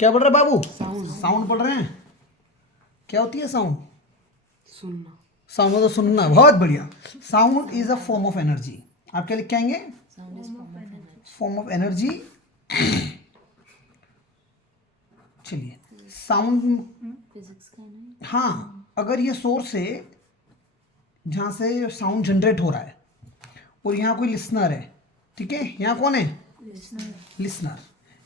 क्या पढ़ रहे बाबू? साउंड पढ़ रहे हैं। क्या होती है साउंड? सुनना। साउंड मतलब सुनना। बहुत बढ़िया। Sound is a form of energy. आप क्या लिख के आएंगे? Form of energy. चलिए साउंड फिजिक्स का नहीं। हाँ, अगर ये सोर्स है जहाँ से साउंड जनरेट हो रहा है और यहाँ कोई लिसनर है, ठीक है, यहाँ कौन है? लिसनर।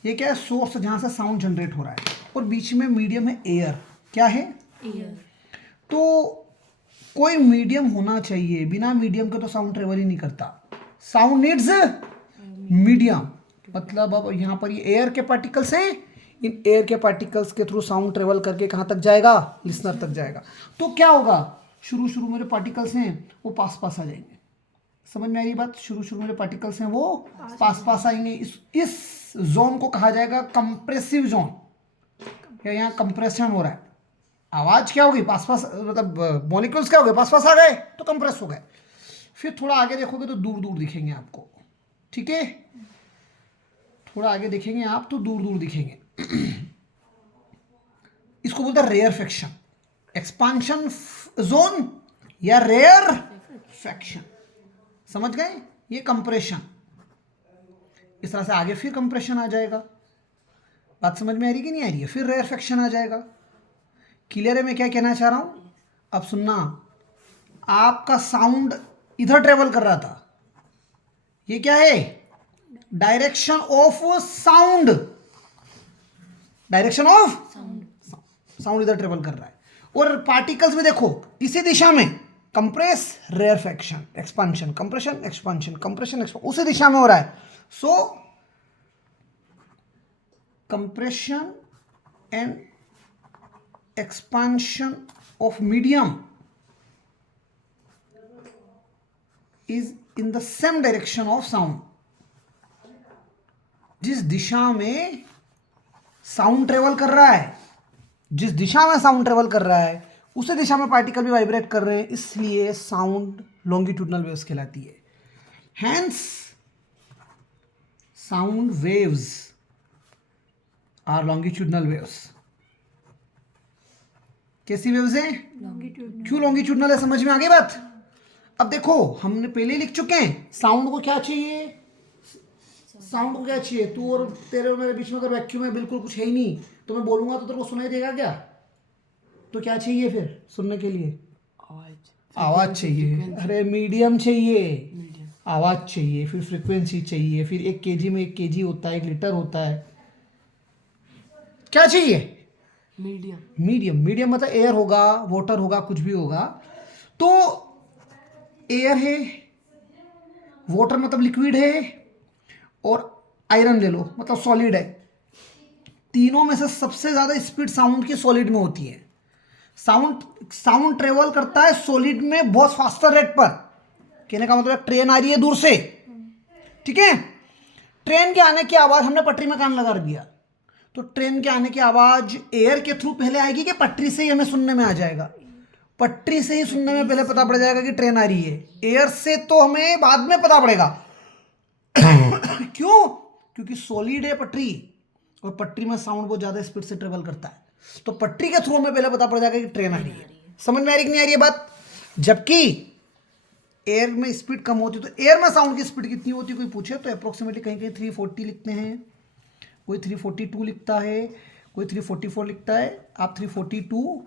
ये क्या है? सोर्स जहाँ से साउंड जनरेट हो रहा है और बीच में मीडियम है एयर। क्या है? ईयर। तो कोई मीडियम होना चाहिए, बिना मीडियम के तो साउंड ट्रेवल ही नहीं करता। Sound needs medium. मतलब अब यहाँ पर ये एयर के पार्टिकल्स हैं, इन एयर के पार्टिकल्स के थ्रू साउंड ट्रेवल करके कहाँ तक जाएगा? लिसनर तक जाएगा। तो क्या होगा? शुरू शुरू में जो पार्टिकल्स हैं वो पास पास आ जाएंगे। समझ में आ रही बात? शुरू शुरू में जो पार्टिकल्स हैं वो पास पास आएंगे। इस जोन को कहा जाएगा कंप्रेसिव जोन। या यहाँ कंप्रेशन हो रहा है, आवाज क्या होगी? पास पास, मतलब मॉलिक्यूल्स क्या हो गए? पास पास आ गए तो कंप्रेस हो गए। फिर थोड़ा आगे देखोगे तो दूर दूर दिखेंगे आपको, ठीक है? थोड़ा आगे देखेंगे आप तो दूर दूर दिखेंगे। इसको बोलते हैं रेयरफेक्शन। एक्सपांशन जोन या रेयर फैक्शन। समझ गए? ये कंप्रेशन। इस तरह से आगे फिर कंप्रेशन आ जाएगा। बात समझ में आ रही कि नहीं आ रही है? फिर रेयरफेक्शन आ जाएगा। क्लियर है मैं क्या कहना चाह रहा हूं? अब सुनना, आपका साउंड इधर ट्रेवल कर रहा था, ये क्या है? Direction of sound. Direction of sound इधर ट्रेवल कर रहा है। और पार्टिकल्स में देखो इसी दिशा में, compress, rarefaction, expansion, compression, expansion, compression, expansion, उसी दिशा में हो रहा है। So compression and expansion of medium is in the same direction of sound. जिस दिशा में साउंड ट्रेवल कर रहा है, जिस दिशा में साउंड ट्रेवल कर रहा है उसी दिशा में पार्टिकल भी वाइब्रेट कर रहे हैं, इसलिए साउंड लॉन्गिट्यूडनल वेव्स कहलाती है। Hence sound waves are longitudinal waves. कैसी वेव्स हैं? क्यों लॉन्गिट्यूडनल है? समझ में आ गई बात? अब देखो हमने पहले ही लिख चुके हैं, साउंड को क्या चाहिए? साउंड को क्या चाहिए? तू और तेरे और मेरे बीच में अगर वैक्यूम है, बिल्कुल कुछ है ही नहीं, तो मैं बोलूंगा तो तेरे को सुनाई देगा क्या? तो क्या चाहिए फिर सुनने के लिए? आवाज चाहिए। अरे मीडियम चाहिए, आवाज चाहिए, फिर फ्रीक्वेंसी चाहिए, फिर 1 kg में 1 kg होता है, 1 लीटर होता है। क्या चाहिए? मीडियम। मीडियम मतलब एयर होगा, वाटर होगा, कुछ भी होगा। तो एयर है, वाटर मतलब लिक्विड है, और आयरन ले लो मतलब सॉलिड है। तीनों में से सबसे ज्यादा स्पीड साउंड की सॉलिड में होती है। साउंड ट्रेवल करता है सॉलिड में बहुत फास्टर रेट पर। कहने का मतलब ट्रेन आ रही है दूर से, ठीक है? ट्रेन के आने की आवाज हमने पटरी में कान लगा दिया, तो ट्रेन के आने की आवाज एयर के थ्रू पहले आएगी कि पटरी से ही हमें सुनने में आ जाएगा? पटरी से ही सुनने में पहले पता पड़ जाएगा कि ट्रेन आ रही है। एयर से तो हमें बाद में पता पड़ेगा। क्यों? क्योंकि सॉलिड है पटरी, और पटरी में साउंड बहुत ज्यादा स्पीड से ट्रेवल करता है, तो पटरी के थ्रू हमें पहले पता पड़ जाएगा कि ट्रेन आ रही है। समझ में आ रही कि नहीं आ रही है बात? जबकि एयर में स्पीड कम होती है। तो एयर में साउंड की स्पीड कितनी होती है कोई पूछे तो अप्रोक्सीमेटली कहीं कहीं 340 लिखते हैं, कोई 342 लिखता है, कोई 344 लिखता है। आप 342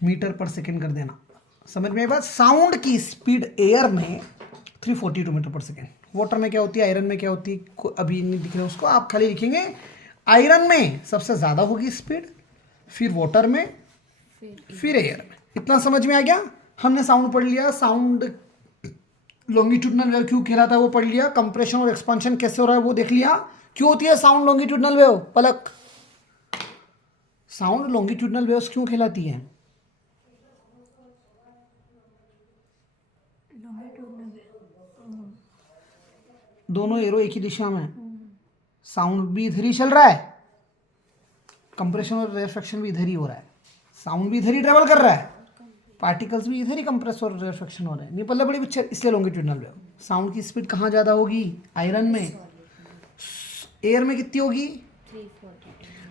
मीटर पर सेकेंड कर देना। समझ में बात? साउंड की स्पीड एयर में 342 मीटर पर सेकेंड। वाटर में क्या होती है, आयरन में क्या होती है, अभी नहीं दिख रहा उसको, आप खाली लिखेंगे आयरन में सबसे ज्यादा होगी स्पीड, फिर वाटर में, फिर एयर में। इतना समझ में आ गया? हमने साउंड पढ़ लिया। साउंड लॉन्गिट्यूडनल वेव क्यों कहलाता है वो पढ़ लिया। कंप्रेशन और एक्सपांशन कैसे हो रहा है वो देख लिया। क्यों होती है साउंड लॉन्गिट्यूडनल वेव? पलक, साउंड लॉन्गिट्यूडनल वेव्स क्यों कहलाती हैं? दोनों एरो एक ही दिशा में, साउंड भी इधर ही चल रहा है, कंप्रेशन और रेयरफेक्शन भी इधर ही हो रहा है, साउंड भी इधर ही ट्रेवल कर रहा है, पार्टिकल्स भी इधर ही कंप्रेस और रेयरफेक्शन हो रहे हैं। नहीं पल्ले बड़ी पिक्चर, इसलिए लॉन्गिट्यूडनल वेव। साउंड की स्पीड कहाँ ज़्यादा होगी? आयरन में। एयर में कितनी होगी?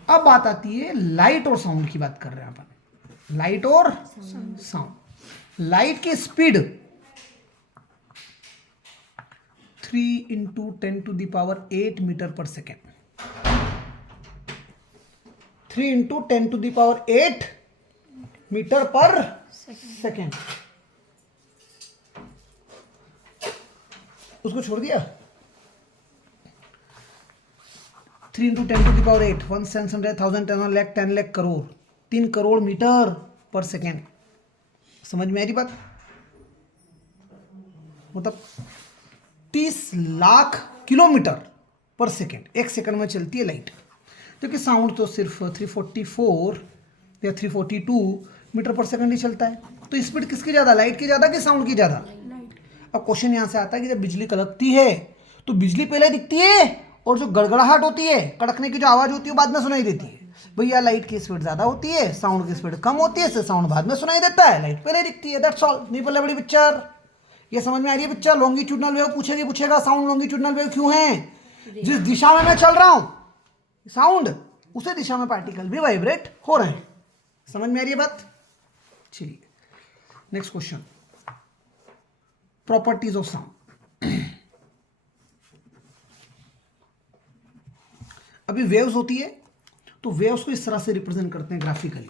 अब बात आती है लाइट और साउंड की, बात कर रहे हैं अपन, लाइट और साउंड। लाइट की स्पीड 3 × 10⁸ मीटर पर सेकेंड, 3 × 10⁸ मीटर पर सेकेंड। उसको छोड़ दिया। 3 × 10⁸ 1 600 1000 10 लाख 10 लाख करोड़, 3 करोड़ मीटर पर सेकेंड। समझ में आ रही बात? मतलब 30 लाख किलोमीटर पर सेकेंड, एक सेकंड में चलती है लाइट। क्योंकि साउंड तो सिर्फ 344 या 342 मीटर पर सेकंड ही चलता है। तो स्पीड किसकी ज़्यादा, लाइट की ज़्यादा कि साउंड की ज़्यादा? अब क्वेश्चन यहाँ से आता है कि जब बिजली कड़कती है तो बिजली पहले दिखती है और जो गड़गड़ाहट होती है, कड़कने की जो आवाज़ होती है वो बाद में सुनाई देती है। भैया लाइट की स्पीड ज़्यादा होती है, साउंड की स्पीड कम होती है, इससे साउंड बाद में सुनाई देता है, लाइट पहले दिखती है। That's all. नहीं पहले बड़ी पिक्चर, ये समझ में आ रही है पिक्चर? लॉन्गिट्यूडनल वेव पूछेगा साउंड लॉन्गिट्यूडनल वेव क्यों है? जिस दिशा में मैं चल रहा हूं साउंड, उसी दिशा में पार्टिकल भी वाइब्रेट हो रहे हैं। समझ में आ रही है बात? चलिए next question, properties of sound. अभी वेव्स होती है तो वेव्स को इस तरह से रिप्रेजेंट करते हैं ग्राफिकली।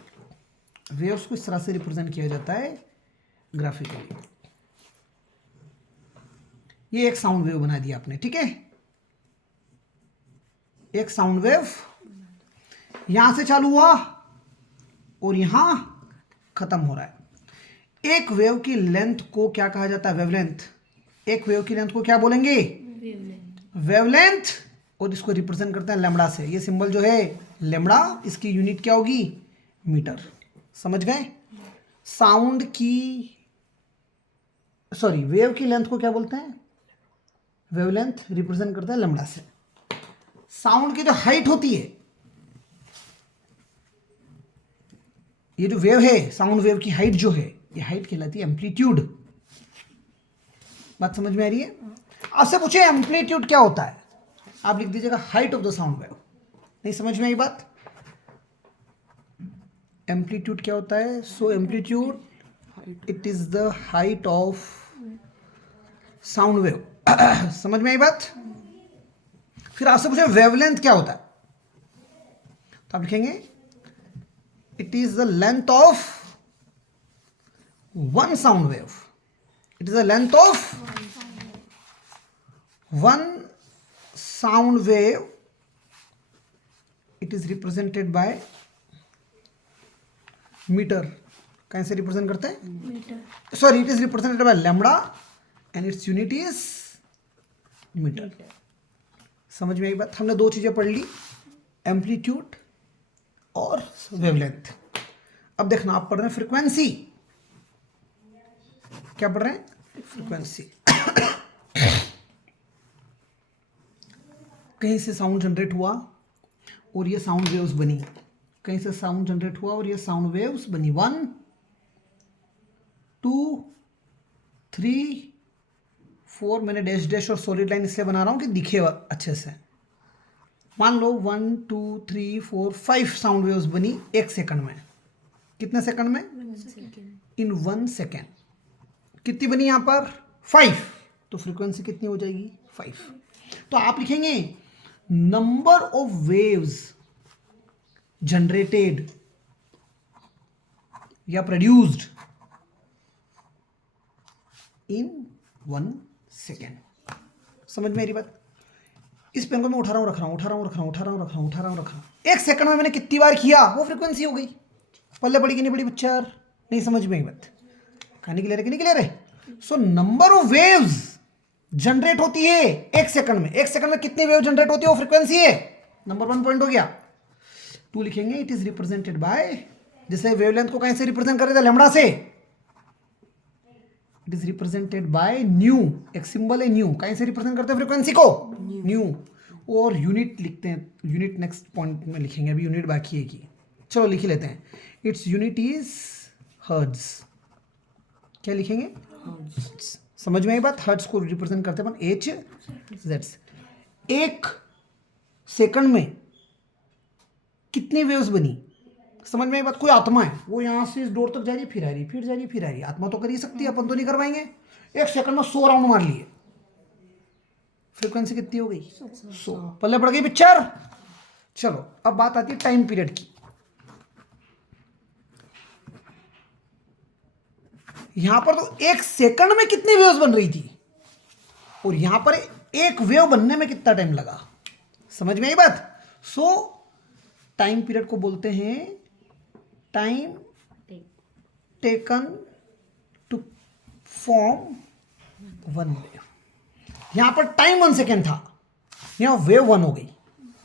वेव्स को इस तरह से रिप्रेजेंट किया जाता है ग्राफिकली। ये एक साउंड वेव बना दिया आपने, ठीक है? एक साउंड वेव यहां से चालू हुआ और यहां खत्म हो रहा है। एक वेव की लेंथ को क्या कहा जाता है? वेवलेंथ। एक वेव की लेंथ को क्या बोलेंगे? वेवलेंथ। और इसको रिप्रेजेंट करते हैं लैम्बडा से। ये सिंबल जो है लैम्बडा, इसकी यूनिट क्या होगी? मीटर। समझ गए? साउंड की वेव की लेंथ को क्या बोलते हैं? वेवलेंथ। रिप्रेजेंट करते हैं लैम्बडा से। साउंड की जो हाइट होती है, ये जो वेव है, साउंड वेव की हाइट जो है, ये हाइट कहलाती है एम्पलीट्यूड। बात समझ में आ रही है? आपसे पूछे एम्पलीट्यूड क्या होता है, आप लिख दीजिएगा height of the sound wave. नहीं समझ में आई बात? एम्पलीट्यूड क्या होता है? So amplitude it is the height of sound wave. समझ में आई बात? फिर आपसे पूछे वेवलेंथ क्या होता है, तो आप लिखेंगे it is the length of one sound wave. It is the length of one sound wave. It is represented by metre. कैसे रिप्रेजेंट करते हैं? Metre. Sorry, it is represented by lambda and its unit is metre. समझ में आई बात? हमने दो चीजें पढ़ ली, एम्पलीट्यूड और वेवलेंथ। अब देखना, आप पढ़ रहे हैं फ्रीक्वेंसी। क्या पढ़ रहे हैं? फ्रीक्वेंसी। कहीं से साउंड जनरेट हुआ और ये साउंड वेव्स बनी। कहीं से साउंड जनरेट हुआ और ये साउंड वेव्स बनी। 1 2 3 4। मैंने डैश डैश और सॉलिड लाइन इसलिए बना रहा हूं कि दिखे अच्छे से। मान लो 1 2 3 4 5 साउंड वेव्स बनी एक सेकंड में। कितने सेकंड में? इन 1 सेकंड। कितनी बनी यहां पर? 5। तो फ्रीक्वेंसी कितनी हो जाएगी? 5। तो आप लिखेंगे नंबर ऑफ वेव्स जनरेटेड या प्रोड्यूस्ड इन 1 सेकेंड। समझ में मेरी बात? इस पेन को मैं उठा रहा हूं, रख रहा हूं। एक सेकंड में मैंने कितनी बार किया, वो फ्रीक्वेंसी हो गई। पल्ले पड़ी कि नहीं पड़ी पिक्चर? नहीं समझ में आई बात? खाने के लिए कि नहीं क्लियर है? So number of waves generate होती है एक सेकंड में। एक सेकंड में कितनी वेव जनरेट होती है, वो फ्रीक्वेंसी है। नंबर 1 पॉइंट हो गया। 2 लिखेंगे इट इज रिप्रेजेंटेड बाय, जैसे वेवलेंथ को कैसे रिप्रेजेंट कर रहे थे? लैम्बडा से। It is represented bye new. एक सिंबल है न्यू। कैसे रिप्रेजेंट करते हैं फ्रीक्वेंसी को? न्यू। और यूनिट लिखते हैं। यूनिट नेक्स्ट पॉइंट में लिखेंगे, अभी यूनिट बाकी है की। चलो लिख लेते हैं। It's unit is hertz. क्या लिखेंगे? हर्ट्ज। समझ में आई बात? हर्ट्ज को रिप्रेजेंट करते हैं एच जेड। एक सेकंड में कितनी वेव्स बनी? समझ में आई बात? कोई आत्मा है, वो यहाँ से इस डोर तक जा रही है, फिर आ रही है, फिर जा रही है, फिर आ रही है। आत्मा तो कर ही सकती है, अपन तो नहीं करवाएंगे। 1 सेकंड में 100 राउंड मार लिए। फ्रीक्वेंसी कितनी हो गई? 100। पल्ले पड़ गई पिक्चर। चलो अब बात आती है टाइम पीरियड की। यहां पर तो 1 सेकंड में कितनी वेव्स बन रही थी, और यहां पर एक वेव बनने में कितना टाइम लगा? समझ में आई बात? सो टाइम पीरियड को बोलते हैं time taken to form one wave. यहां पर टाइम 1 सेकेंड था, यहां वेव 1 हो गई।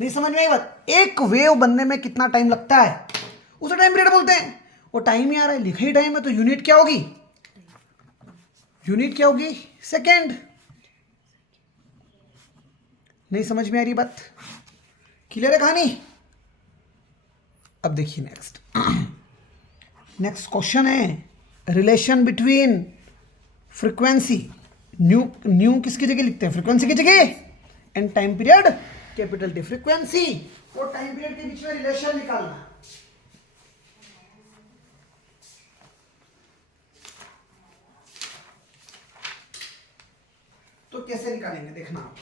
नहीं समझ में आई बात? एक वेव बनने में कितना टाइम लगता है, उसे टाइम पीरियड बोलते हैं। वो टाइम ही आ रहा है, लिखा ही टाइम है, तो यूनिट क्या होगी? यूनिट क्या होगी? सेकेंड। नहीं समझ में आ रही बात? क्लियर है कहानी? अब देखिए नेक्स्ट क्वेश्चन है रिलेशन बिटवीन फ्रीक्वेंसी, न्यू किसकी जगह लिखते हैं? फ्रीक्वेंसी की जगह, and time period capital T. Frequency और टाइम पीरियड के बीच में रिलेशन निकालना। तो कैसे निकालेंगे देखना आप।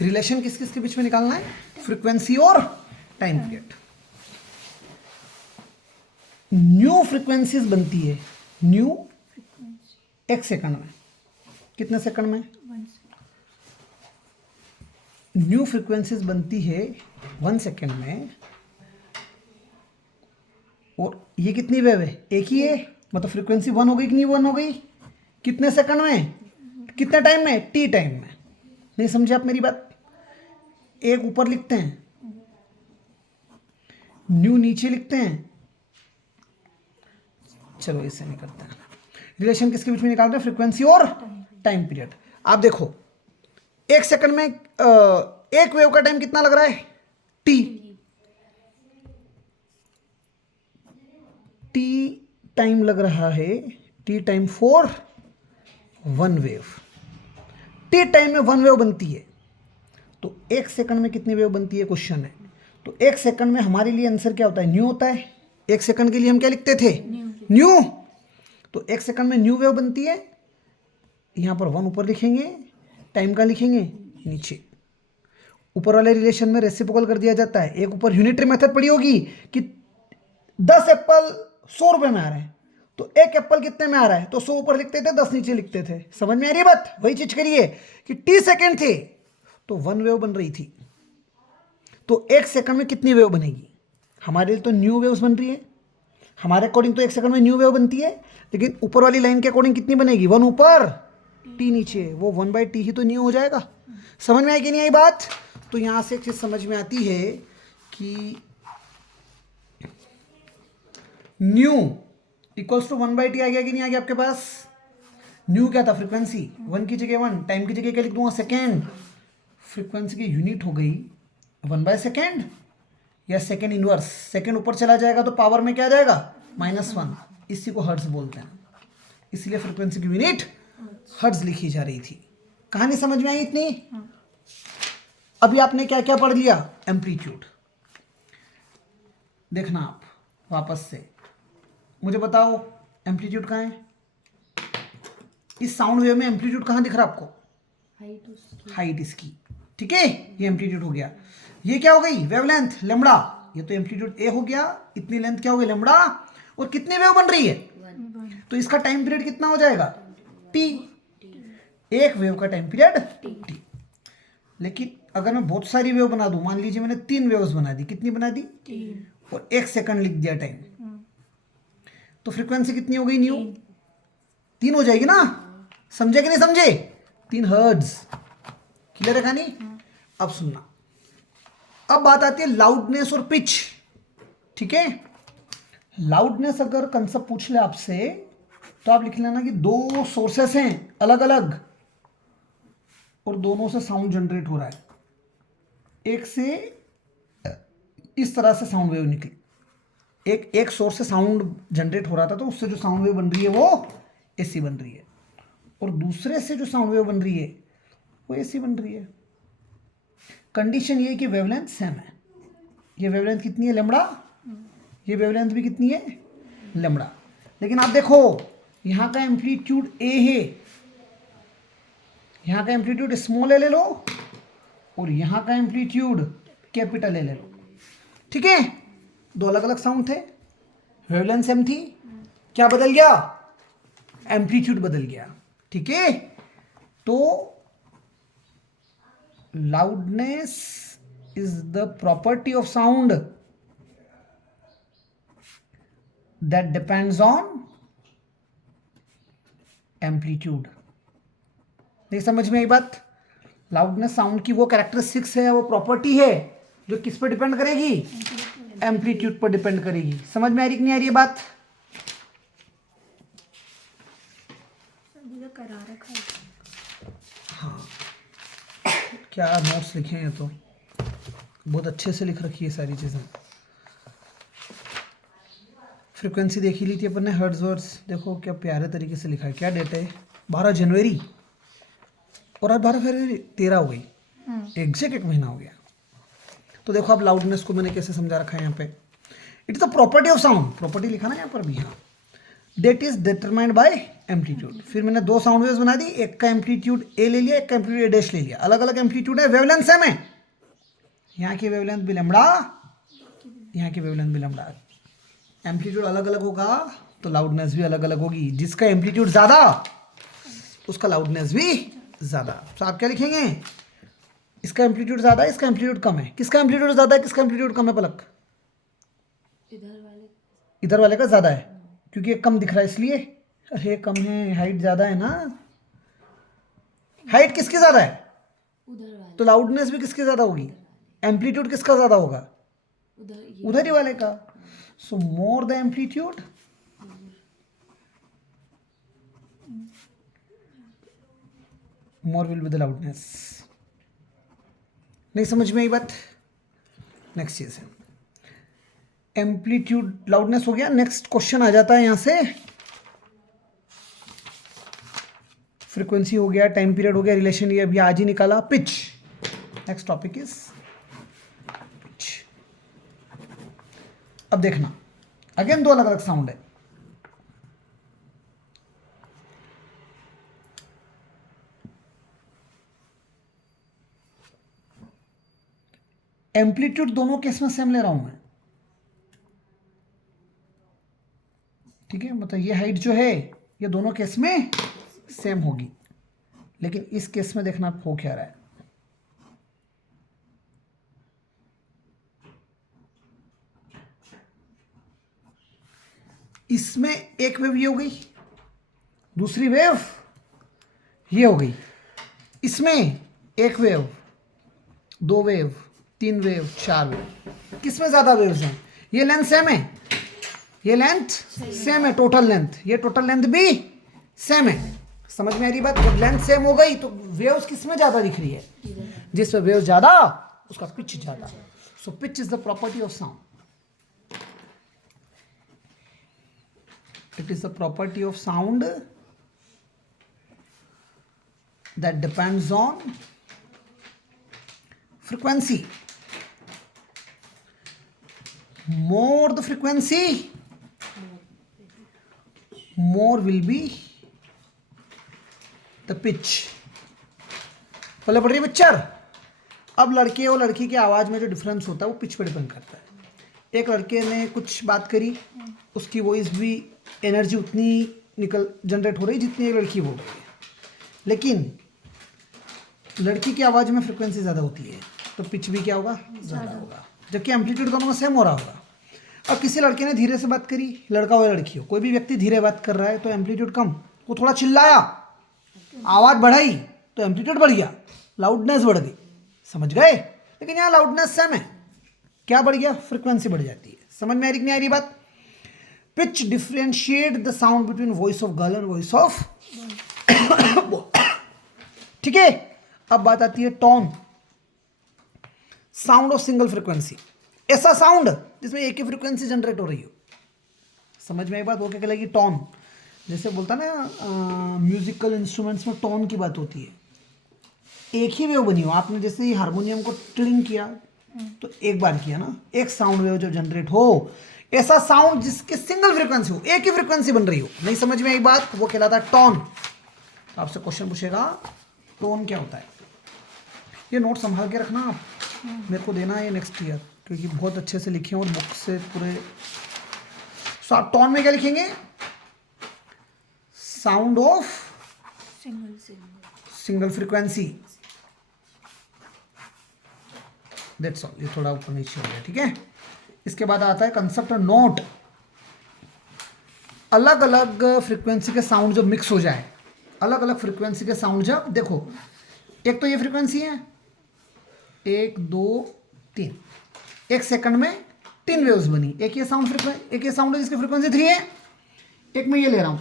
रिलेशन किस किस के बीच में निकालना है? फ्रीक्वेंसी और टाइम पीरियड। न्यू फ्रीक्वेंसीज बनती है, न्यू 1 सेकंड में। कितने सेकंड में? न्यू फ्रीक्वेंसीज बनती है 1 सेकंड में। और ये कितनी वेव है? एक ही है, मतलब फ्रीक्वेंसी 1 हो गई कि नहीं? 1 हो गई। कितने सेकंड में? कितने टाइम में? टी टाइम में। नहीं समझे आप मेरी बात? एक ऊपर लिखते हैं, न्यू नीचे लिखते हैं। चलो इसे नहीं करते हैं। रिलेशन किसके बीच में निकाल रहे हैं? फ्रीक्वेंसी और टाइम पीरियड। आप देखो 1 सेकंड में एक वेव का टाइम कितना लग रहा है? टी। टी टाइम लग रहा है, T time for 1 wave. T time में 1 वेव बनती है, तो 1 सेकंड में कितनी वेव बनती है? क्वेश्चन है। तो 1 सेकंड में हमारे लिए आंसर क्या होता है? न्यू होता है। 1 सेकंड के लिए हम क्या लिखते थे? न्यू। तो 1 सेकंड में न्यू वेव बनती है। यहां पर 1 ऊपर लिखेंगे, टाइम का लिखेंगे नीचे। ऊपर वाले रिलेशन में रेसिप्रोकल कर दिया जाता है। एक ऊपर यूनिटरी मेथड पड़ी होगी कि 10 एप्पल 100 रुपए में आ रहे हैं, तो 1 एप्पल कितने में आ रहा है? तो 100 ऊपर लिखते थे, 10 नीचे लिखते थे। समझ में आ रही है बात? वही चीज करिए कि टी सेकंड थे तो 1 वेव बन रही थी, तो 1 सेकंड में कितनी वेव बनेगी? हमारे लिए तो न्यू वेव्स बन रही है, हमारे अकॉर्डिंग तो 1 सेकंड में न्यू वेव बनती है, लेकिन ऊपर वाली लाइन के अकॉर्डिंग कितनी बनेगी? 1 ऊपर टी नीचे, वो 1/t ही तो न्यू हो जाएगा। समझ में आई कि नहीं आई बात? तो यहां से एक चीज समझ में आती है कि न्यू इक्वल्स टू 1/t आ गया कि नहीं आ गया आपके पास? न्यू क्या था? फ्रीक्वेंसी। 1 की जगह 1, टाइम की जगह क्या लिख दूंगा? सेकेंड। फ्रीक्वेंसी की यूनिट हो गई 1/सेकेंड या सेकेंड इनवर्स। सेकेंड ऊपर चला जाएगा तो पावर में क्या आ जाएगा? -1। इसी को हर्ट्ज बोलते हैं, इसलिए फ्रीक्वेंसी की यूनिट हर्ट्ज लिखी जा रही थी। कहानी समझ में आई इतनी? अभी आपने क्या क्या पढ़ लिया? एम्पलीट्यूड। देखना आप वापस से, मुझे बताओ एम्पलीट्यूड कहाँ है? इस साउंड वेव में एम्पलीट्यूड कहाँ दिख रहा है आपको? हाइट इसकी, ठीक है, ये एम्पलीट्यूड हो गया। ये क्या हो गई? Wavelength lambda. ये तो एम्पलीट्यूड ए हो गया, इतनी लेंथ क्या हो गई? लैम्बडा। और कितनी वेव बन रही है? तो इसका टाइम पीरियड कितना हो जाएगा? टी। एक वेव का टाइम पीरियड टी। लेकिन अगर मैं बहुत सारी वेव बना दूं, मान लीजिए मैंने 3 वेव्स बना दी, कितनी बना दी? 3। और 1 सेकंड लिख दिया टाइम, तो फ्रीक्वेंसी कितनी हो गई? न्यू 3 हो जाएगी ना? समझे कि नहीं समझे? 3 हर्ट्ज। क्लियर है कहानी? अब सुनना, अब बात आती है लाउडनेस और पिच। ठीक है, लाउडनेस अगर कंसेप्ट पूछ ले आपसे तो आप लिख लेना कि 2 सोर्सेस हैं अलग अलग और दोनों से साउंड जनरेट हो रहा है। एक से इस तरह से साउंड वेव निकली, एक सोर्स से साउंड जनरेट हो रहा था, तो उससे जो साउंड वेव बन रही है वो एसी बन रही है, और दूसरे से जो साउंड वेव बन रही है वो एसी बन रही है। कंडीशन ये है कि वेवलेंथ सेम है। ये वेवलेंथ कितनी है लेमड़ा, ये वेवलेंथ भी कितनी है लेमड़ा। लेकिन आप देखो यहाँ का एम्पलीट्यूड ए है, यहाँ का एम्पलीट्यूड स्मॉल ए ले लो और यहाँ का एम्पलीट्यूड कैपिटल ए ले लो। ठीक है, दो अलग अलग साउंड थे, वेवलेंथ सेम थी, क्या बदल गया, एम्पलीट्यूड बदल गया। ठीक है, तो loudness is the property of sound that depends on amplitude। नहीं समझ में आई बात? लाउडनेस साउंड की वो कैरेक्टरिस्टिक्स है, वो प्रॉपर्टी है जो किस पर डिपेंड करेगी, एम्पलीट्यूड पर डिपेंड करेगी। समझ में आ रही कि नहीं आ रही है बात? क्या नोट्स लिखे हैं, तो बहुत अच्छे से लिख रखी है सारी चीज़ें। फ्रीक्वेंसी देख ही ली थी अपन ने, हर्ट्ज वर्ड्स देखो क्या प्यारे तरीके से लिखा है। क्या डेट है, 12 जनवरी, और आज 12 फरवरी, 13 हो गई, एग्जैक्ट एक महीना हो गया। तो देखो अब लाउडनेस को मैंने कैसे समझा रखा है यहाँ पे। It is the property of sound, property लिखा ना यहाँ पर भी, हाँ, that is determined by amplitude. फिर मैंने दो साउंड वेव्स बना दी, एक का एम्पलीट्यूड ए ले लिया, एक का एम्पलीट्यूड ए डैश ले लिया, अलग अलग एम्पलीट्यूड है, वेवलेंथ सेम है, यहाँ की वेवलेंथ भी लैम्बडा, यहाँ की वेवलेंथ भी लैम्बडा। एम्पलीट्यूड अलग अलग होगा तो लाउडनेस भी अलग अलग होगी। जिसका एम्पलीट्यूड ज़्यादा उसका लाउडनेस भी ज़्यादा। तो आप क्या लिखेंगे, इसका एम्पलीट्यूड ज़्यादा है, इसका एम्पलीट्यूड कम है। किसका एम्पलीट्यूड ज़्यादा है, किसका एम्पलीट्यूड कम है पलक? इधर वाले का ज़्यादा है, क्योंकि ये कम दिख रहा है इसलिए। अरे कम है, हाइट ज़्यादा है ना, हाइट किसकी ज़्यादा है, तो लाउडनेस भी किसकी ज़्यादा होगी, एम्पलीट्यूड किसका ज़्यादा होगा, उधर ही वाले का। So more the amplitude more will be the loudness. नहीं समझ में आई बात? नेक्स्ट चीज है एम्पलीट्यूड, लाउडनेस हो गया। नेक्स्ट क्वेश्चन आ जाता है यहां से, फ्रीक्वेंसी हो गया, टाइम पीरियड हो गया, रिलेशन ये अभी आज ही निकाला, pitch. Next topic is pitch. अब देखना, अगेन दो अलग अलग साउंड है। एम्पलीट्यूड दोनों केस में सेम ले रहा हूं मैं, ठीक है, मतलब ये हाइट जो है ये दोनों केस में सेम होगी, लेकिन इस केस में देखना हो क्या रहा है। इसमें एक वेव ये हो गई, दूसरी वेव ये हो गई। इसमें एक वेव, दो वेव, तीन वेव, चार वेव। किसमें ज्यादा वेव्स हैं? ये लेंथ सेम है, ये लेंथ सेम है, टोटल लेंथ, ये टोटल लेंथ भी सेम है। समझ में आ रही बात? जब लेंथ सेम हो गई तो वेव्स किसमें ज्यादा दिख रही है? जिसमें वेव ज्यादा उसका पिच ज्यादा। So pitch is the property of sound. It is the property of sound that depends on frequency. More the frequency, more will be the pitch. पहले पढ़ रही है पिक्चर। अब लड़के और लड़की की आवाज़ में जो डिफरेंस होता है वो पिच पे डिपेंड करता है। एक लड़के ने कुछ बात करी, उसकी वॉइस भी एनर्जी उतनी निकल जनरेट हो रही जितनी एक लड़की बोल रही है, लेकिन लड़की की आवाज़ में फ्रिक्वेंसी ज़्यादा होती है तो पिच भी क्या होगा, ज़्यादा होगा, जबकि एम्पलीट्यूड दोनों में सेम हो रहा होगा। अब किसी लड़के ने धीरे से बात करी, लड़का हो या लड़की हो, कोई भी व्यक्ति धीरे बात कर रहा है तो एम्पलीट्यूड कम, वो थोड़ा चिल्लाया, आवाज़ बढ़ाई तो एम्पलीट्यूड बढ़ गया, लाउडनेस बढ़ गई। समझ गए? लेकिन यहाँ लाउडनेस सेम है, क्या बढ़ गया, फ्रिक्वेंसी बढ़ जाती है। समझ में आ रही कि नहीं आ रही बात? Pitch differentiate the sound between voice of girl and voice of boy. ठीक है, अब बात आती है tone, sound of single frequency. ऐसा साउंड जिसमें एक ही फ्रीक्वेंसी जनरेट हो रही हो। समझ में आई बात? वो क्या कहलाएगी, टोन। जैसे बोलता ना म्यूजिकल इंस्ट्रूमेंट्स में टोन की बात होती है, एक ही वेव बनी हो, आपने जैसे ही हारमोनियम को ट्रिंग किया तो एक बार किया ना, एक साउंड वेव जो जनरेट हो, ऐसा साउंड जिसकी सिंगल फ्रीक्वेंसी हो, एक ही फ्रीक्वेंसी बन रही हो, नहीं समझ में आई बात, वो कहलाता है टोन। तो आपसे क्वेश्चन पूछेगा टोन क्या होता है। ये नोट संभाल के रखना आप, मेरे को देना है नेक्स्ट ईयर, क्योंकि बहुत अच्छे से लिखे हैं और बुक से पूरे। सो आप टोन में क्या लिखेंगे, sound of single frequency, that's all. ये थोड़ा ऊपर नीचे हो गया, ठीक है। इसके बाद आता है कंसेप्ट नोट, अलग अलग फ्रीक्वेंसी के साउंड जो मिक्स हो जाए, अलग अलग फ्रीक्वेंसी के साउंड जब देखो, एक तो ये फ्रीक्वेंसी है 1 2 3, एक सेकंड में 3 वेव्स बनी, एक ये साउंड फ्रीक्वेंसी, एक ये साउंड है जिसकी फ्रीक्वेंसी 3 है, एक मैं ये ले रहा हूं,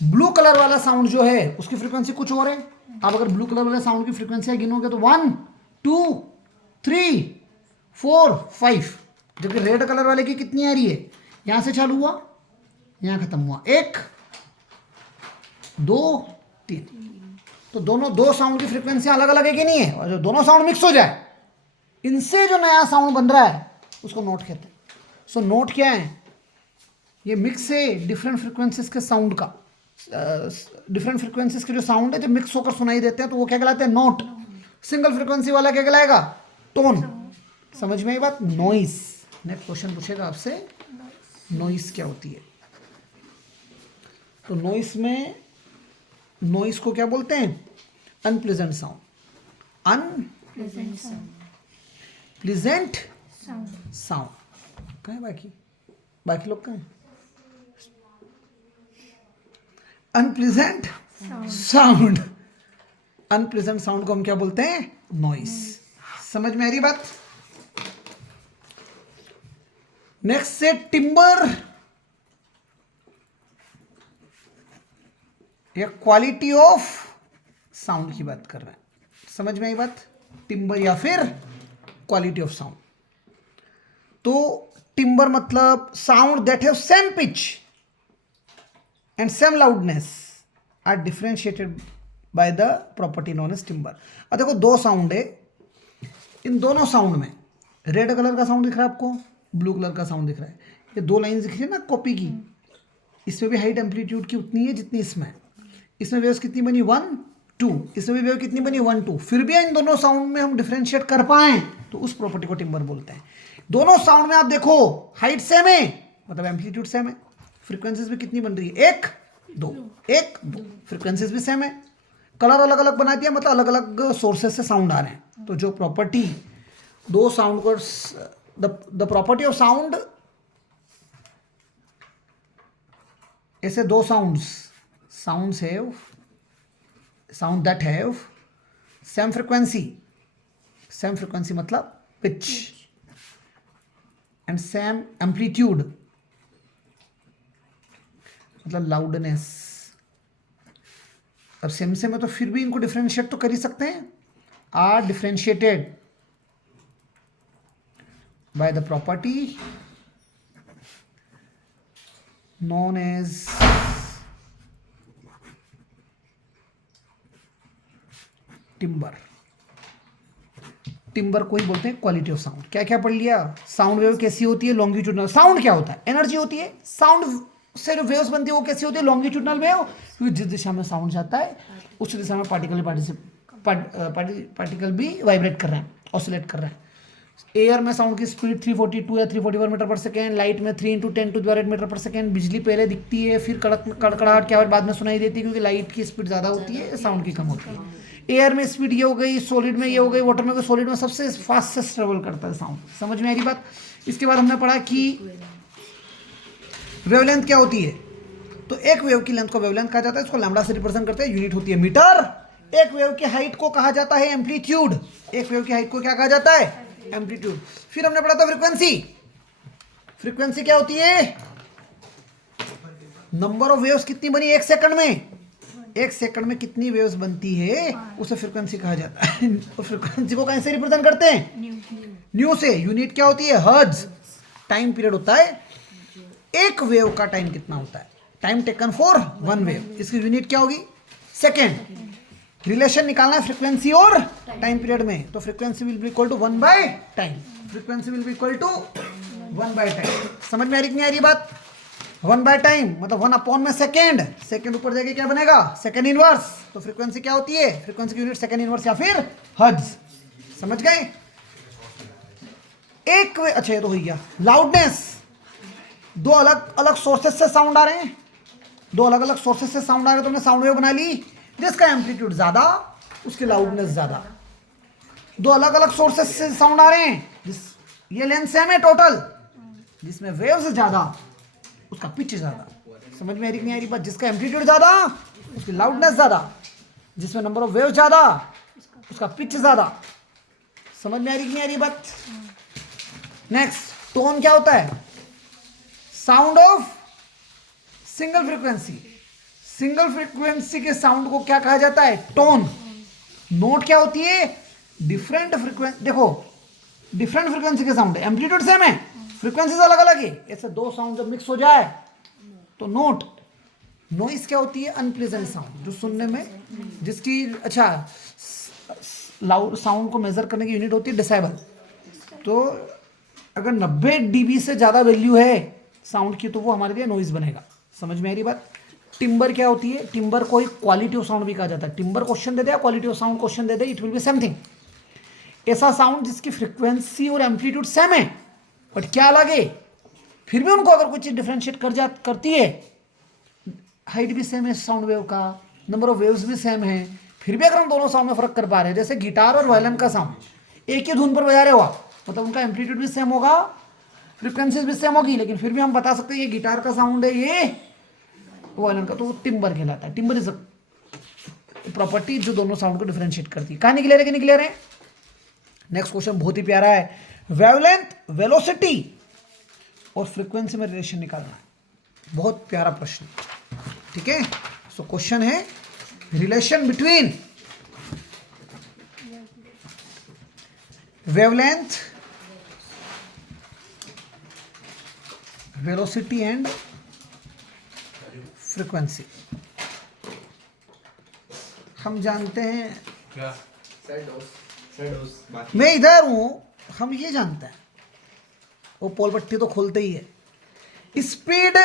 ब्लू कलर वाला साउंड जो है उसकी फ्रीक्वेंसी कुछ और है। आप अगर ब्लू कलर वाले साउंड की फ्रीक्वेंसी गिनोगे तो 1 2 3 4 5, जबकि रेड कलर वाले की कितनी आ रही है, यहां से चालू हुआ यहां खत्म हुआ, 1 2 3। तो दोनों दो साउंड की फ्रीक्वेंसी अलग अलग है कि नहीं है, और जो दोनों साउंड मिक्स हो जाए, इनसे जो नया साउंड बन रहा है उसको नोट कहते हैं। सो नोट क्या है, ये मिक्स है डिफरेंट फ्रीक्वेंसीज के साउंड का, डिफरेंट फ्रीक्वेंसीज के जो साउंड है जब मिक्स होकर सुनाई देते हैं तो वो क्या कहलाते हैं, नोट। सिंगल फ्रीक्वेंसी वाला क्या कहलाएगा, टोन। समझ में आई बात। नॉइस, नेक्स्ट क्वेश्चन पूछेगा आपसे, नॉइस क्या होती है। तो नॉइस में, नॉइस को क्या बोलते हैं, अनप्लेजेंट साउंड, अनप्लेजेंट साउंड। कहाँ है बाकी, बाकी लोग कहाँ हैं, अनप्लेजेंट साउंड, अनप्लेजेंट साउंड को हम क्या बोलते हैं, नॉइस। समझ में आ रही बात। नेक्स्ट से टिम्बर या क्वालिटी ऑफ साउंड की बात कर रहे हैं। समझ में आई बात, टिम्बर या फिर क्वालिटी ऑफ साउंड। तो टिम्बर मतलब sound that have same pitch and same loudness are differentiated by the property known as timbre। अब देखो दो साउंड है, इन दोनों साउंड में रेड कलर का साउंड दिख रहा है आपको, ब्लू कलर का साउंड दिख रहा है, ये दो लाइन दिख रही है ना कॉपी की, इसमें भी हाइट एम्पलीट्यूड की उतनी है जितनी इसमें, इसमें वेव्स कितनी बनी 1 2, इसमें भी वेव कितनी बनी 1 2, फिर भी इन दोनों साउंड में हम डिफरेंशिएट कर पाए तो उस प्रॉपर्टी को टिम्बर बोलते हैं। दोनों साउंड में आप देखो हाइट सेम है, मतलब एम्पलीट्यूड सेम है, फ्रीक्वेंसीज भी कितनी बन रही है 1 2 1 2, फ्रीक्वेंसीज भी सेम है, कलर अलग अलग बना दिया, मतलब अलग अलग सोर्सेज से साउंड आ रहे हैं। तो जो प्रॉपर्टी दो साउंड को, द प्रॉपर्टी ऑफ साउंड, ऐसे दो sounds have, sound that have same frequency मतलब पिच एंड सेम एम्पलीट्यूड मतलब लाउडनेस। अब सेम है तो फिर भी इनको डिफरेंशिएट तो कर ही सकते हैं, are differentiated by the property known as timbre. Timbre को ही बोलते हैं क्वालिटी ऑफ साउंड। क्या क्या पढ़ लिया, साउंड वेव कैसी होती है, लॉन्गिट्यूडनल। साउंड क्या होता है, एनर्जी होती है। साउंड से जो वेव्स बनती है वो कैसी होती है, लॉन्गिट्यूडनल वेव, क्योंकि जिस दिशा में साउंड जाता है उस दिशा में पार्टिकल भी वाइब्रेट कर रहे हैं, ऑसिलेट कर रहे हैं। एयर में साउंड की स्पीड 342 या 341 मीटर पर सेकेंड, लाइट में 3 × 10⁸ मीटर पर सेकेंड। बिजली पहले दिखती है, फिर कड़कड़ाहट की आवाज बाद में सुनाई देती है, क्योंकि लाइट की स्पीड ज़्यादा होती है, साउंड की कम होती है। एयर में स्पीड ये हो गई, सॉलिड में ये हो गई, वाटर में, सॉलिड में सबसे फास्टेस्ट ट्रेवल करता है साउंड। समझ में आ रही बात। इसके बाद हमने पढ़ा कि वेवलेंथ क्या होती है। तो एक वेव की लेंथ को वेवलेंथ कहा जाता है, इसको लैम्बडा से रिप्रेजेंट करते हैं, यूनिट होती है मीटर। एक वेव की हाइट को कहा जाता है एम्पलीट्यूड, एक वेव की हाइट को क्या कहा जाता है, एम्पलीट्यूड। फिर हमने पढ़ा था फ्रीक्वेंसी। फ्रीक्वेंसी क्या होती है, नंबर ऑफ वेव्स कितनी बनी एक सेकंड में, एक सेकंड में कितनी वेव्स बनती है उसे फ्रीक्वेंसी कहा जाता है। और फ्रीक्वेंसी को कैसे रिप्रेजेंट करते हैं, न्यू से। यूनिट क्या होती है, हर्ट्ज। टाइम पीरियड होता है एक वेव का टाइम कितना होता है, time taken for one wave, इसकी यूनिट क्या होगी, सेकेंड। रिलेशन निकालना है फ्रीक्वेंसी और टाइम पीरियड में, तो frequency will be equal to 1 by time, frequency will be equal to 1 by time. समझ में आ रही कि नहीं आ रही बात, 1 बाय टाइम मतलब 1 अपॉन में सेकेंड, सेकेंड ऊपर जाके क्या बनेगा, सेकेंड इनवर्स, तो फ्रीक्वेंसी क्या होती है, फ्रीक्वेंसी की यूनिट सेकेंड इनवर्स या फिर हर्ट्ज। समझ गए, एक अच्छा ये तो हो गया। लाउडनेस, दो अलग अलग सोर्सेस से साउंड आ रहे हैं, दो अलग अलग सोर्सेस से साउंड आ रहे हैं, तो हमने साउंड वेव बना ली जिसका एम्पलीट्यूड ज्यादा उसकी लाउडनेस ज्यादा। दो अलग अलग सोर्सेस से साउंड आ रहे हैं, ये लेंथ सेम है टोटल, जिसमें वेव्स ज्यादा उसका पिच ज्यादा। समझ में आ रही नहीं आ रही बात, जिसका एम्पलीट्यूड ज्यादा उसकी लाउडनेस ज्यादा, जिसमें नंबर ऑफ वेव ज्यादा उसका पिच ज्यादा। समझ में आ रही नहीं आ रही बात। नेक्स्ट, टोन क्या होता है, sound of single frequency, single frequency के साउंड को क्या कहा जाता है, टोन। नोट क्या होती है, डिफरेंट फ्रीक्वेंसी, देखो डिफरेंट फ्रीक्वेंसी के साउंड है, एम्पलीट्यूड सेम है, फ्रीक्वेंसीज अलग अलग है, ऐसे दो साउंड जब मिक्स हो जाए तो नोट। नॉइस क्या होती है, अनप्लेजेंट साउंड, जो सुनने में जिसकी अच्छा लाउड साउंड को मेजर करने की यूनिट होती है डेसिबल। तो अगर 90 dB से ज़्यादा वैल्यू है साउंड की तो वो हमारे लिए नॉइज बनेगा। समझ में आ रही बात। टिम्बर क्या होती है, टिम्बर को एक क्वालिटी ऑफ साउंड भी कहा जाता है। टिम्बर क्वेश्चन दे दे या quality of sound question they they, it will be something, ऐसा साउंड जिसकी फ्रीक्वेंसी और एम्पलीट्यूड सेम है बट क्या अलग है, फिर भी उनको अगर कोई चीज़ डिफ्रेंशिएट करती है, हाइट भी सेम है साउंड वेव का, नंबर ऑफ वेव्स भी सेम है, फिर भी अगर हम दोनों साउंड में फर्क कर पा रहे हैं, जैसे गिटार और वायलिन का साउंड एक ही धुन पर बजा रहे हो आप, मतलब उनका एम्पलीट्यूड भी सेम होगा, फ्रीक्वेंसीज भी सेम होगी, लेकिन फिर भी हम बता सकते हैं ये गिटार का साउंड है, ये वायलिन का, तो वो टिम्बर कहलाता है। टिम्बर इज प्रॉपर्टी जो दोनों साउंड को डिफरेंशिएट करती है। कहाँ निकले रहे कि निकले रहे। नेक्स्ट क्वेश्चन बहुत ही प्यारा है, वेवलेंथ, वेलोसिटी और फ्रीक्वेंसी में रिलेशन निकालना है, बहुत प्यारा प्रश्न। ठीक है, सो क्वेश्चन है relation between wavelength, velocity and frequency. हम जानते हैं क्या मैं इधर हूं, हम ये जानते हैं, वो पोल पट्टी तो खोलते ही है। स्पीड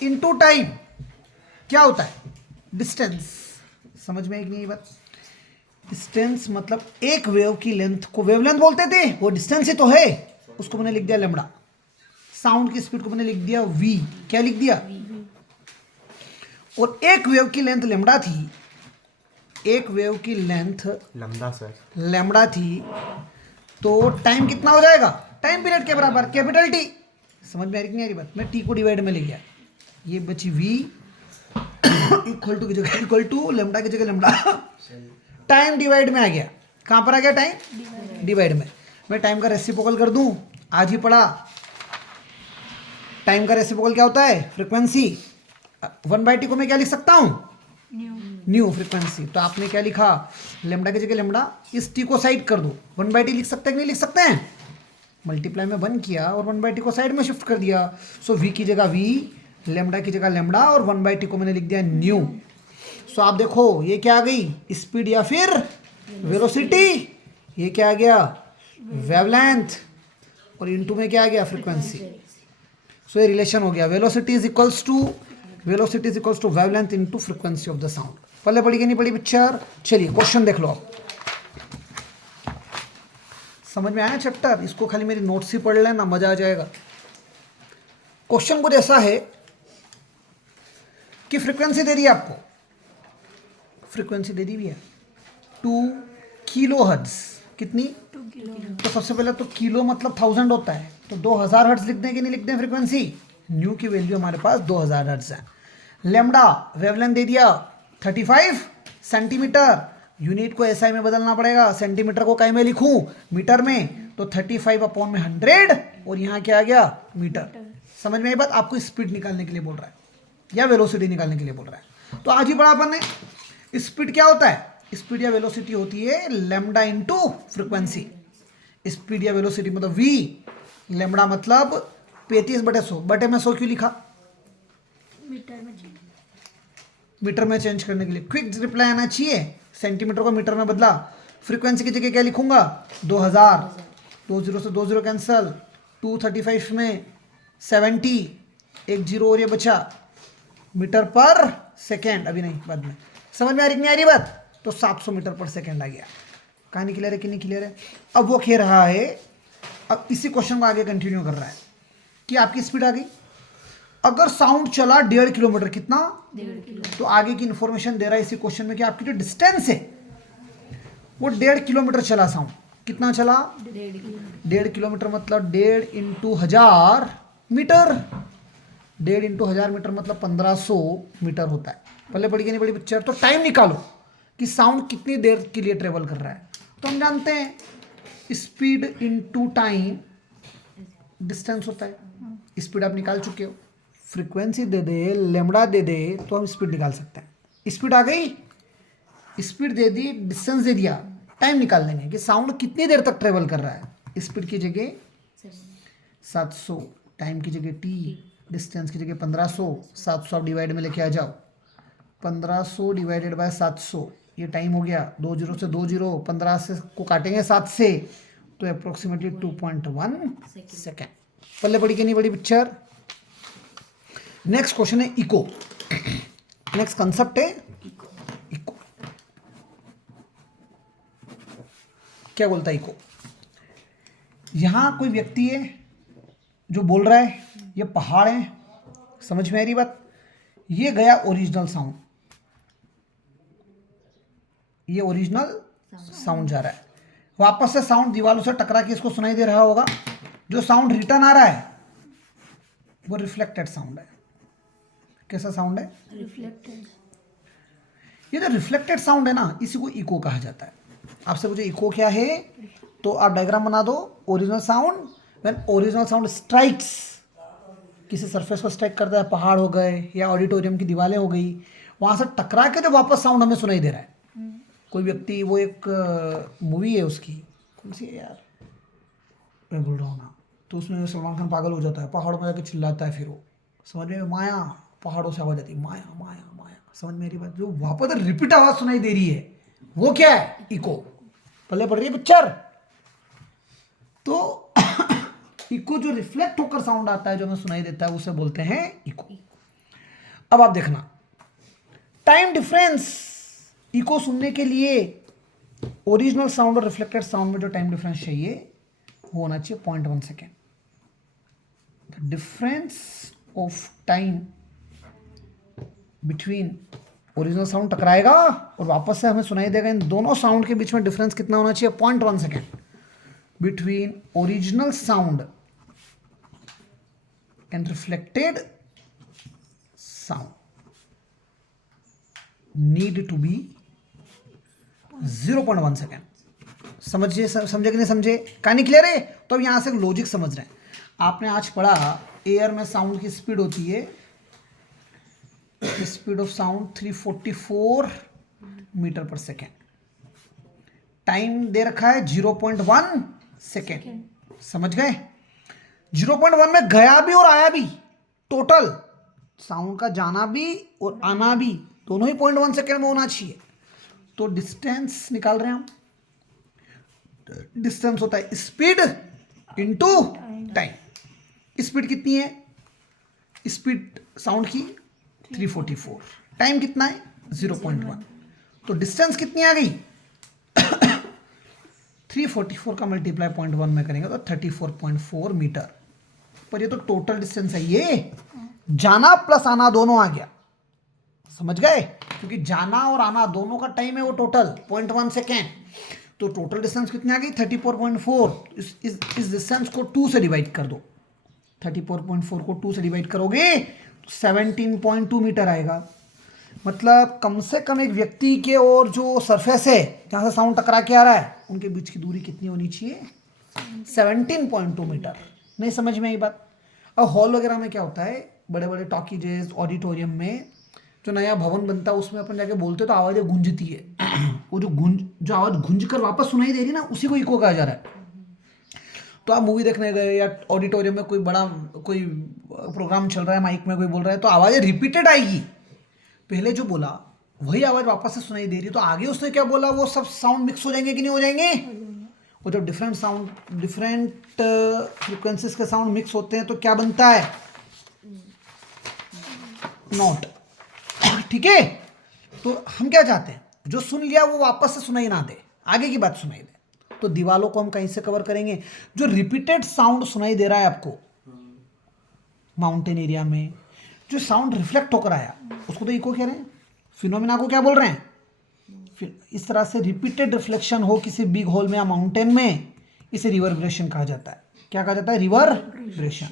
इनटू टाइम क्या होता है, डिस्टेंस। समझ में एक नहीं बात, डिस्टेंस मतलब एक वेव की लेंथ को वेवलेंथ बोलते थे, वो डिस्टेंस ही तो है, उसको मैंने लिख दिया लैम्बडा। साउंड की स्पीड को मैंने लिख दिया v, क्या लिख दिया, और एक वेव की लेंथ लैम्बडा थी, एक वेव की लेंथ लंबा सर लैम्बडा थी, तो टाइम कितना हो जाएगा, टाइम पीरियड के बराबर कैपिटल टी। समझ में आ रही नहीं आ रही बात, मैं टी को डिवाइड में ले गया, ये बची v इक्वल टू की जगह इक्वल टू लैम्बडा की जगह लैम्बडा, टाइम डिवाइड में आ गया, कहाँ पर आ गया टाइम डिवाइड में। मैं टाइम का रेसिप्रोकल कर दूं, आज ही पढ़ा, टाइम का रेसिप्रोकल क्या होता है, फ्रीक्वेंसी। 1/t को मैं क्या लिख सकता हूँ, न्यू फ्रीक्वेंसी। तो आपने क्या लिखा, लेमडा की जगह लेमडा, इस टी को साइड कर दो, 1/t लिख सकते हैं कि नहीं लिख सकते हैं, मल्टीप्लाई में 1 किया और 1/t को साइड में शिफ्ट कर दिया, सो v की जगह v, लेमडा की जगह लेमडा और 1/t को मैंने लिख दिया न्यू। सो आप देखो ये क्या आ गई, स्पीड या फिर वेलोसिटी, ये क्या आ गया वेवलेंथ, और इनटू में क्या आ गया फ्रीक्वेंसी। सो ये रिलेशन हो गया, velocity is equals to wavelength into frequency of the sound. पहले पढ़ी कि नहीं पढ़ी पिक्चर। चलिए क्वेश्चन देख लो आप, समझ में आया चैप्टर, इसको खाली मेरी नोट्स ही पढ़ लेना, मजा आ जाएगा। क्वेश्चन कुछ ऐसा है कि फ्रीक्वेंसी दे दी है आपको, फ्रीक्वेंसी दे दी हुई है 2 किलोहर्ट्ज, कितनी 2 किलो। तो सबसे पहले तो किलो मतलब 1000 होता है, तो 2000 हर्ट्ज लिख दें कि नहीं लिख दें फ्रीक्वेंसी। न्यू की वैल्यू हमारे पास 2000 हर्ट्ज है। लेमडा वेवलेंथ दे दिया 35 सेंटीमीटर, यूनिट को एसआई में बदलना पड़ेगा, सेंटीमीटर को काय में लिखूं, मीटर में, तो 35 अपॉन में 100, और यहाँ क्या आ गया मीटर। समझ में आई बात, आपको स्पीड निकालने के लिए बोल रहा है या वेलोसिटी निकालने के लिए बोल रहा है। तो आज ही पढ़ा अपन ने, स्पीड क्या होता है, स्पीड या वेलोसिटी होती है लेमडा इंटू फ्रीक्वेंसी। स्पीड या वेलोसिटी मतलब v, लेमडा मतलब 35/100 बटे में 100 क्यों लिखा? मीटर में चाहिए। मीटर में चेंज करने के लिए क्विक रिप्लाई आना चाहिए। सेंटीमीटर को मीटर में बदला। फ्रीक्वेंसी की जगह क्या लिखूंगा? 2000। 20 से 20 कैंसल। 235 में 70, एक जीरो और ये बचा। मीटर पर सेकेंड, अभी नहीं, बाद में। समझ में आ रही नहीं आ रही बात? तो 700 मीटर पर सेकेंड आ गया। कहानी क्लियर है कि नहीं क्लियर है? अब वो कह रहा है, अब इसी क्वेश्चन को आगे कंटिन्यू कर रहा है कि आपकी स्पीड आ गई। अगर साउंड चला 1.5 किलोमीटर, कितना? 1.5 किलो। तो आगे की इंफॉर्मेशन दे रहा है इसी क्वेश्चन में कि आपकी जो डिस्टेंस है वो 1.5 किलोमीटर चला साउंड। कितना चला? 1.5 किलो। 1.5 किलोमीटर मतलब 1.5 इंटू 1000 मीटर। 1.5 इंटू 1000 मीटर मतलब 1500 मीटर होता है। पहले पढ़ी नहीं पढ़ी पिक्चर? तो टाइम निकालो कि साउंड कितनी देर के लिए ट्रेवल कर रहा है। तो हम जानते हैं स्पीड इंटू टाइम डिस्टेंस होता है। स्पीड आप निकाल चुके हो। फ्रीक्वेंसी दे दे, लेमड़ा दे दे, तो हम स्पीड निकाल सकते हैं। स्पीड आ गई, स्पीड दे दी, डिस्टेंस दे दिया, टाइम निकाल देंगे कि साउंड कितनी देर तक ट्रेवल कर रहा है। स्पीड की जगह 700, टाइम की जगह t, डिस्टेंस की जगह 1500। 700 आप डिवाइड में लेके आ जाओ। 1500 डिवाइडेड बाय 700, ये टाइम हो गया। 2 जीरो से 2 जीरो, 15 से को काटेंगे 7 से, तो अप्रोक्सीमेटली 2.1 सेकेंड। पहले पढ़ी कि नहीं पढ़ी पिक्चर? नेक्स्ट क्वेश्चन है इको। नेक्स्ट कंसेप्ट है इको। क्या बोलता है इको? यहां कोई व्यक्ति है जो बोल रहा है, ये पहाड़ है, समझ में आ रही बात? ये गया ओरिजिनल साउंड, ये ओरिजिनल साउंड जा रहा है, वापस से साउंड दीवारों से टकरा के इसको सुनाई दे रहा होगा। जो साउंड रिटर्न आ रहा है वो रिफ्लेक्टेड साउंड है। कैसा साउंड है? रिफ्लेक्टेड। ये जो रिफ्लेक्टेड साउंड है ना, इसी को इको कहा जाता है। आपसे पूछे इको क्या है, तो आप डायग्राम बना दो। Original sound, when original sound strikes, किसी सरफेस को स्ट्राइक करता है, पहाड़ हो गए या ऑडिटोरियम की दीवारें हो गई, वहां से टकरा के जो वापस साउंड हमें सुनाई दे रहा है। कोई व्यक्ति, वो एक मूवी है उसकी, कौन सी है यार, मैं भूल रहा हूँ ना, तो उसमें सलमान खान पागल हो जाता है, पहाड़ों में जाके चिल्लाता है, फिर वो समझ में, माया, पहाड़ों से आवाज आती है, माया माया माया। समझ में मेरी बात? जो वापस रिपीट आवाज सुनाई दे रही है वो क्या है? इको। पहले पढ़ रही है पिक्चर? तो इको जो रिफ्लेक्ट होकर साउंड आता है, जो हमें सुनाई देता है, उसे बोलते हैं इको। अब आप देखना, टाइम डिफरेंस इको सुनने के लिए ओरिजिनल साउंड और रिफ्लेक्टेड साउंड में जो टाइम डिफरेंस चाहिए वो होना चाहिए 0.1 second. The difference of time between original sound टकराएगा और वापस से हमें सुनाई देगा, इन दोनों साउंड के बीच में डिफरेंस कितना होना चाहिए? 0.1 second between original sound and reflected sound need to be 0.1 second. समझिए, समझे कि नहीं समझे? कहानी क्लियर है? तो अब यहां से लॉजिक समझ रहे हैं। आपने आज पढ़ा एयर में साउंड की स्पीड होती है, स्पीड ऑफ साउंड 344 मीटर पर सेकेंड। टाइम दे रखा है 0.1 सेकेंड। समझ गए? 0.1 में गया भी और आया भी, टोटल साउंड का जाना भी और आना भी दोनों ही 0.1 सेकेंड में होना चाहिए। तो डिस्टेंस निकाल रहे हैं हम। डिस्टेंस होता है स्पीड इनटू टाइम। स्पीड कितनी है? स्पीड साउंड की 344, टाइम कितना है? 0.1। तो डिस्टेंस कितनी आ गई? 344 का मल्टीप्लाई 0.1 में करेंगे तो 34.4 मीटर। पर ये तो टोटल डिस्टेंस है, ये जाना प्लस आना दोनों आ गया। समझ गए? क्योंकि जाना और आना दोनों का टाइम है वो टोटल 0.1 सेकेंड। तो टोटल डिस्टेंस कितनी आ गई? 34.4। इस डिस्टेंस को 2 से डिवाइड कर दो। 34.4 को 2 से डिवाइड करोगे तो 17.2 मीटर आएगा। मतलब कम से कम एक व्यक्ति के और जो सरफेस है जहाँ से साउंड टकरा के आ रहा है, उनके बीच की दूरी कितनी होनी चाहिए? 17.2 मीटर। नहीं समझ में आई बात? अब हॉल वगैरह में क्या होता है, बड़े बड़े टॉकीजेस, ऑडिटोरियम में जो नया भवन बनता है, उसमें अपन जाके बोलते तो आवाज़ें गूंजती है। वो जो आवाज़ गूंज कर वापस सुनाई दे रही है ना, उसी को इको कहा जा रहा है। तो आप मूवी देखने गए या ऑडिटोरियम में कोई प्रोग्राम चल रहा है, माइक में कोई बोल रहा है, तो आवाज़ें रिपीटेड आएगी। पहले जो बोला वही आवाज़ वापस से सुनाई दे रही है, तो आगे उसने क्या बोला वो सब साउंड मिक्स हो जाएंगे कि नहीं हो जाएंगे? और जब डिफरेंट फ्रिक्वेंसीज के साउंड मिक्स होते हैं तो क्या बनता है? नोट। ठीक है, तो हम क्या चाहते हैं, जो सुन लिया वो वापस से सुनाई ना दे, आगे की बात सुनाई दे। तो दीवालों को हम कहीं से कवर करेंगे? जो रिपीटेड साउंड सुनाई दे रहा है आपको माउंटेन एरिया में, जो साउंड रिफ्लेक्ट होकर आया उसको तो इको कह रहे हैं, फिनोमिना को क्या बोल रहे हैं? फिर इस तरह से रिपीटेड रिफ्लेक्शन हो किसी बिग होल में या माउंटेन में, इसे रिवर्बरेशन कहा जाता है। क्या कहा जाता है? रिवर्बरेशन।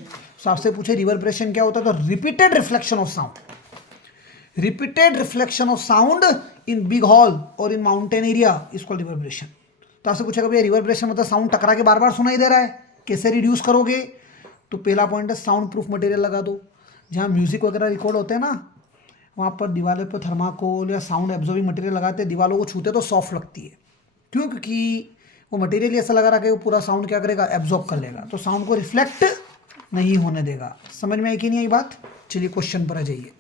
तो आपसे पूछे रिवर्बरेशन क्या होता है, तो repeated reflection of sound, repeated reflection of sound in big hall और in mountain area is called reverberation. तो आपसे पूछेगा भैया रिवर्बरेशन मतलब साउंड टकरा के बार बार सुनाई दे रहा है, कैसे रिड्यूस करोगे? तो पहला पॉइंट है साउंड प्रूफ मटेरियल लगा दो। जहाँ म्यूजिक वगैरह रिकॉर्ड होते हैं ना, वहाँ पर दीवारों पर थर्माकोल या साउंड एब्जॉर्बिंग मटेरियल लगाते हैं, दीवारों को छूते तो सॉफ्ट लगती है। क्यों? क्योंकि वो मटेरियल ऐसा लगा रहा है कि वो पूरा साउंड क्या करेगा? एब्जॉर्ब कर लेगा, तो साउंड को रिफ्लेक्ट नहीं होने देगा। समझ में आई कि नहीं आई बात? चलिए क्वेश्चन पर आ जाइए।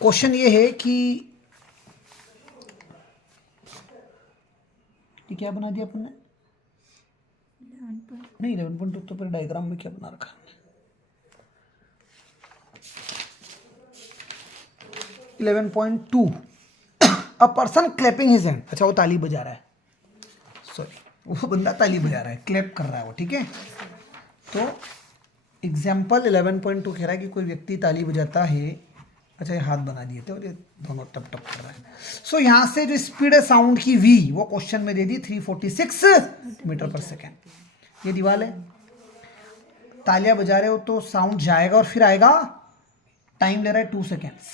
क्वेश्चन ये है कि ये क्या बना दिया अपन ने? नहीं 11.2 तो फिर डायग्राम में क्या बना रखा है? 11.2 a person clapping his hand. अच्छा वो ताली बजा रहा है, सॉरी वो बंदा ताली बजा रहा है, क्लैप कर रहा है वो, ठीक है। तो एग्जाम्पल 11.2 कह रहा है कि कोई व्यक्ति ताली बजाता है। अच्छा ये हाथ बना दिए थे और ये दोनों टप टप कर रहा है। सो यहाँ से जो स्पीड है साउंड की v वो क्वेश्चन में दे दी 346 मीटर पर सेकेंड। ये दीवार है, तालियां बजा रहे हो तो साउंड जाएगा और फिर आएगा, टाइम ले रहा है 2 सेकेंड्स।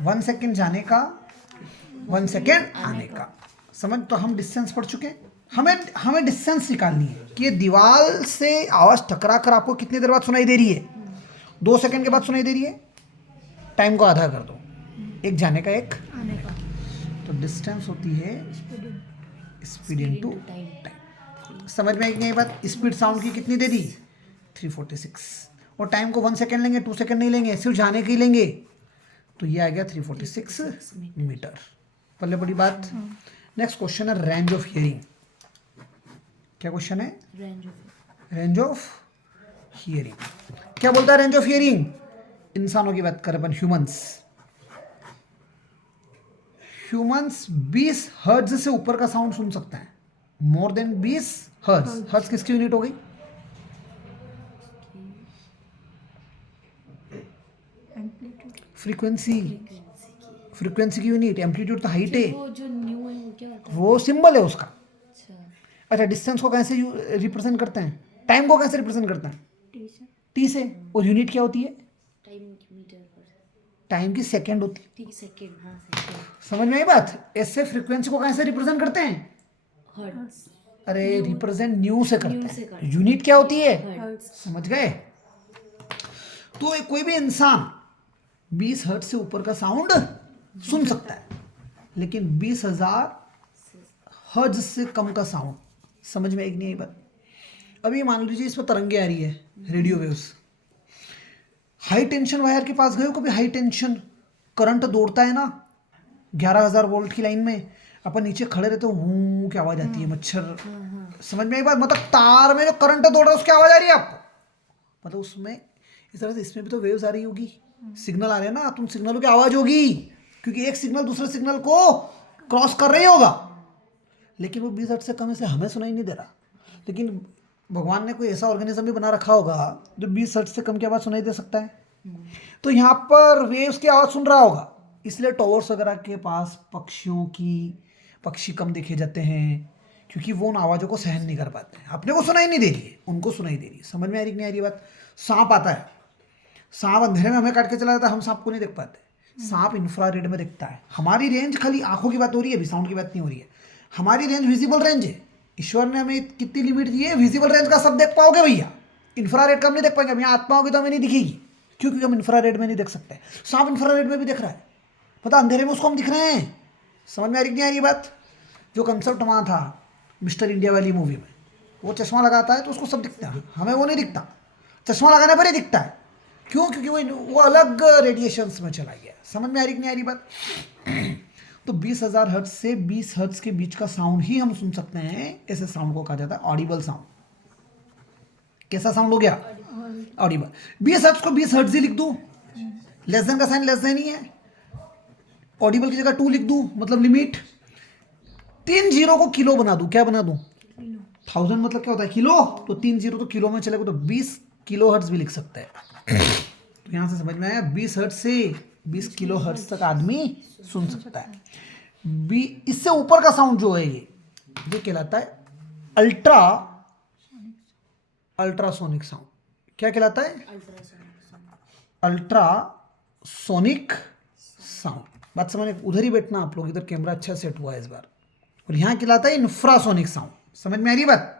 वन सेकेंड जाने का, 1 सेकेंड आने का। समझ? तो हम डिस्टेंस पढ़ चुके हैं। हमें डिस्टेंस निकालनी है कि ये दीवार से आवाज़ टकरा कर आपको कितनी देर बाद सुनाई दे रही है? 2 सेकंड के बाद सुनाई दे रही है। टाइम को आधा कर दो, एक जाने का एक आने का। तो डिस्टेंस होती है स्पीड इनटू टाइम। समझ में आई कि नहीं बात? स्पीड साउंड की कितनी दे दी? 346। और टाइम को 1 सेकंड लेंगे, 2 सेकंड नहीं लेंगे, सिर्फ जाने के ही लेंगे, तो ये आ गया 346 मीटर। पहले बड़ी बात। नेक्स्ट क्वेश्चन है रेंज ऑफ हियरिंग। क्या क्वेश्चन है? Range of hearing. क्या बोलता है रेंज ऑफ हियरिंग? इंसानों की बात करें अपन, ह्यूमंस 20 हर्ट्ज से ऊपर का साउंड सुन सकता है। More than 20 hertz. हर्ट्ज किसकी यूनिट हो गई? फ्रीक्वेंसी। फ्रीक्वेंसी की यूनिट। एम्पलीट्यूड तो हाइट है, वो जो न्यू है वो क्या होता है? वो सिंबल है उसका। अच्छा, अच्छा डिस्टेंस को कैसे रिप्रेजेंट करते हैं? टाइम को कैसे रिप्रेजेंट करते हैं? टी से। और यूनिट क्या होती है? टाइम मीटर पर। टाइम की सेकंड होती है। ठीक है, सेकंड। हाँ सेकंड। समझ में आई बात? ऐसे फ्रीक्वेंसी को कैसे रिप्रेजेंट करते हैं? हर्ट्ज। अरे रिप्रेजेंट न्यू से न्यू करते से हैं। करते हैं। यूनिट क्या होती है? हर्ट्ज। समझ गए? तो कोई भी इंसान 20 हर्ट्ज से ऊपर का साउंड सुन सकता है, लेकिन 20,000 हर्ट्ज से कम का साउंड। समझ में एक नहीं आई बात? अभी मान लीजिए इस पर तरंगे आ रही है, radio waves. High tension wire के पास गए हो कभी? हाई टेंशन करंट दौड़ता है ना 11,000 वोल्ट की लाइन में, अपन नीचे खड़े रहते हो, हूँ की आवाज आती है, मच्छर। समझ में एक बात? मतलब तार में जो करंट दौड़ रहा है उसकी आवाज आ रही है आपको, मतलब उसमें इस तरह से इसमें भी तो वेव्स आ रही होगी, सिग्नल आ रहे हैं ना, तो उन सिग्नलों की आवाज होगी, क्योंकि एक सिग्नल दूसरे सिग्नल को क्रॉस कर रही होगा। लेकिन वो 20 हर्ट्ज से कम है, इसलिए हमें सुनाई नहीं दे रहा। लेकिन भगवान ने कोई ऐसा ऑर्गेनिज्म भी बना रखा होगा जो 20 हर्ट्ज से कम की आवाज़ सुनाई दे सकता है। तो यहाँ पर वेव्स की आवाज़ सुन रहा होगा, इसलिए टॉवर्स वगैरह के पास पक्षी कम देखे जाते हैं, क्योंकि वो उन आवाज़ों को सहन नहीं कर पाते हैं। अपने को सुनाई नहीं दे रही है, उनको सुनाई दे रही है। समझ में आ रही नहीं आ रही बात? सांप आता है, सांप अंधेरे में हमें काट के चला जाता है, हम सांप को नहीं देख पाते। सांप इंफ्रारेड में दिखता है। हमारी रेंज खाली आंखों की बात हो रही है, अभी साउंड की बात नहीं हो रही है। हमारी रेंज विजिबल रेंज है। ईश्वर ने हमें कितनी लिमिट दी है? विजिबल रेंज का सब देख पाओगे भैया, इंफ्रारेड का हम नहीं देख पाएंगे। यहाँ आत्मा होगी तो हमें नहीं दिखेगी, क्योंकि हम इंफ्रारेड में नहीं देख सकते। सांप इंफ्रारेड में भी दिख रहा है, पता अंधेरे में उसको हम दिख रहे हैं। समझ में आ रही नहीं आ रही बात? जो कंसेप्ट वहाँ था मिस्टर इंडिया वाली मूवी में, वो चश्मा लगाता है तो उसको सब दिखता है, हमें वो नहीं दिखता, चश्मा लगाने पर ही दिखता है। क्यों? क्योंकि वो अलग रेडिएशंस में चला गया। समझ में आ रही कि नहीं आ रही बात? तो 20,000 हर्ट्ज से 20 हर्ट्ज के बीच का साउंड ही हम सुन सकते हैं। ऐसे साउंड को कहा जाता है ऑडिबल साउंड। कैसा साउंड हो गया? ऑडिबल। 20 हर्ट्ज को 20 हर्ट्ज ही लिख दूं, लेस देन का साइन लेस देन ही है। ऑडिबल की जगह 2 लिख दूं, मतलब लिमिट। 3 जीरो को किलो बना दूं, क्या बना दूं? 1000 मतलब क्या होता है? किलो। तो 3 जीरो तो किलो में चलेगा, तो 20 किलो हर्ट्ज भी लिख सकते हैं। तो यहां से समझ में आया, 20 हर्ट्ज से 20 किलो हर्ट्ज तक आदमी सुन सकता है। इससे ऊपर का साउंड जो है ये कहलाता है अल्ट्रासोनिक साउंड। क्या कहलाता है? Ultrasonic sound. बात समझ, उधर ही बैठना आप लोग, इधर कैमरा अच्छा सेट हुआ है इस बार। और यहां कहलाता है इंफ्रासोनिक साउंड। समझ में आ रही बात?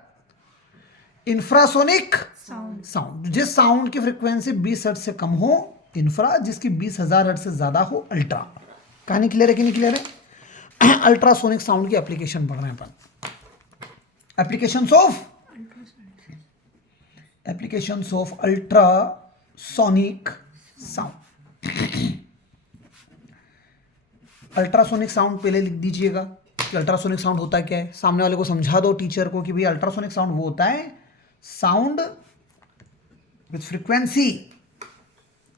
इंफ्रासोनिक साउंड, जिस साउंड की फ्रीक्वेंसी 20 हर्ट्ज से कम हो इंफ्रा, जिसकी 20,000 हर्ट्ज से ज्यादा हो अल्ट्रा। कहानी क्लियर है कि नहीं क्लियर है? अल्ट्रासोनिक साउंड की एप्लीकेशन पढ़ रहे हैं अपन। Applications of ultrasonic sound. Ultrasonic sound पहले लिख दीजिएगा कि अल्ट्रासोनिक साउंड होता क्या है। सामने वाले को समझा दो टीचर को कि भाई अल्ट्रासोनिक साउंड वो होता है साउंड विथ फ्रीक्वेंसी।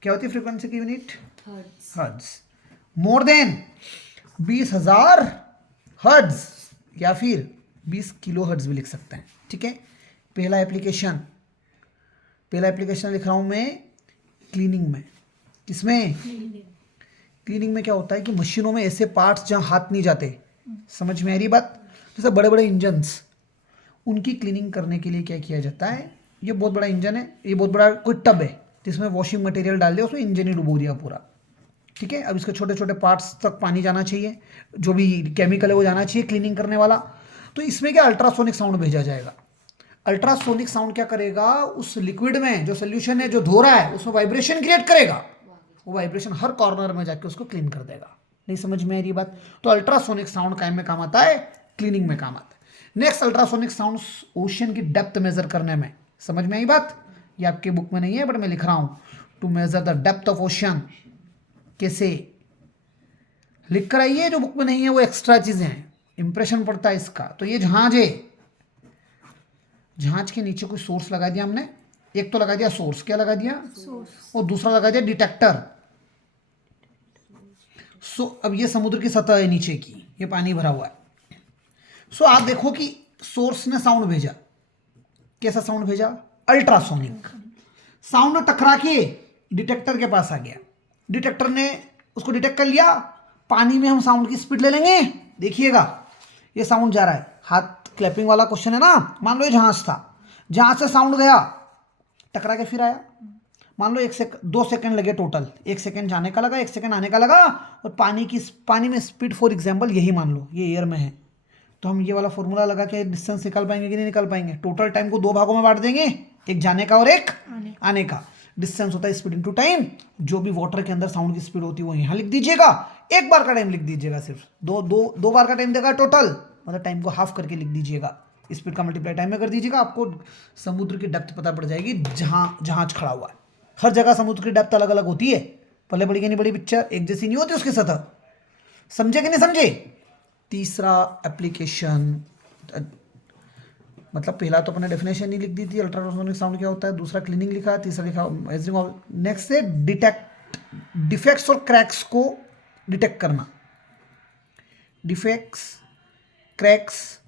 क्या होती है फ्रीक्वेंसी की unit? Hertz. More than 20,000 hertz या फिर 20 किलो हर्ट्ज भी लिख सकते हैं। ठीक है। पहला एप्लीकेशन लिख रहा हूं मैं क्लीनिंग में। किसमें? क्लीनिंग में क्या होता है कि मशीनों में ऐसे पार्ट्स जहां हाथ नहीं जाते, समझ में आ रही बात? जैसे बड़े बड़े इंजन्स, उनकी क्लीनिंग करने के लिए क्या किया जाता है? ये बहुत बड़ा इंजन है, ये बहुत बड़ा कोई टब है जिसमें वॉशिंग मटेरियल डाल दिया, उसमें इंजन ही डुबो दिया पूरा। ठीक है। अब इसके छोटे छोटे पार्ट्स तक पानी जाना चाहिए, जो भी केमिकल है वो जाना चाहिए क्लीनिंग करने वाला। तो इसमें क्या अल्ट्रासोनिक साउंड भेजा जाएगा। अल्ट्रासोनिक साउंड क्या करेगा? उस लिक्विड में जो सोल्यूशन है जो धो रहा है उसमें वाइब्रेशन क्रिएट करेगा। वो वाइब्रेशन हर कॉर्नर में जाके उसको क्लीन कर देगा। नहीं समझ में आ रही बात? तो अल्ट्रासोनिक साउंड काय में काम आता है? क्लीनिंग में काम आता है। नेक्स्ट, अल्ट्रासोनिक साउंड ओशन की डेप्थ मेजर करने में। समझ में आई बात? ये आपके बुक में नहीं है बट मैं लिख रहा हूं, to measure the depth of ocean. कैसे लिख कर आइए, जो बुक में नहीं है वो एक्स्ट्रा चीजें हैं, इंप्रेशन पड़ता है इसका। तो ये जहाज है, जहाज के नीचे कोई सोर्स लगा दिया हमने। एक तो लगा दिया सोर्स, क्या लगा दिया? सोर्स। और दूसरा लगा दिया डिटेक्टर। अब ये समुद्र की सतह है नीचे की, ये पानी भरा हुआ है। आप देखो कि सोर्स ने साउंड भेजा। कैसा साउंड भेजा? Ultrasonic sound. टकरा के डिटेक्टर के पास आ गया, डिटेक्टर ने उसको डिटेक्ट कर लिया। पानी में हम साउंड की स्पीड ले लेंगे। देखिएगा ये साउंड जा रहा है, हाथ क्लैपिंग वाला क्वेश्चन है ना। मान लो ये जहाज था, जहाज से साउंड गया, टकरा के फिर आया। मान लो 2 सेकंड लगे टोटल, 1 सेकंड जाने का लगा, 1 सेकंड आने का लगा। और पानी में स्पीड फॉर एग्जांपल यही मान लो ये एयर में है, तो हम ये वाला फॉर्मूला लगा के डिस्टेंस निकाल पाएंगे कि नहीं निकाल पाएंगे? टोटल टाइम को 2 भागों में बांट देंगे, एक जाने का और एक आने का। डिस्टेंस होता है स्पीड इनटू टाइम। जो भी वाटर के अंदर साउंड की स्पीड होती है वो यहाँ लिख दीजिएगा। एक बार का टाइम लिख दीजिएगा, सिर्फ दो बार का टाइम देगा टोटल, मतलब टाइम को हाफ करके लिख दीजिएगा। स्पीड का मल्टीप्लाई टाइम में कर दीजिएगा, आपको समुद्र की डेप्थ पता पड़ जाएगी जहां जहाज खड़ा हुआ है। हर जगह समुद्र की डेप्थ अलग अलग होती है, पहले बड़ी कि नहीं बड़ी, पिक्चर एक जैसी नहीं होती उसकी सतह। समझे कि नहीं समझे? तीसरा एप्लीकेशन, मतलब पहला तो अपने डेफिनेशन ही लिख दी थी अल्ट्रासोनिक साउंड क्या होता है, दूसरा क्लीनिंग लिखा, तीसरा लिखा मेजरिंग। नेक्स्ट है डिफेक्ट्स और क्रैक्स को डिटेक्ट करना। डिफेक्ट्स, क्रैक्स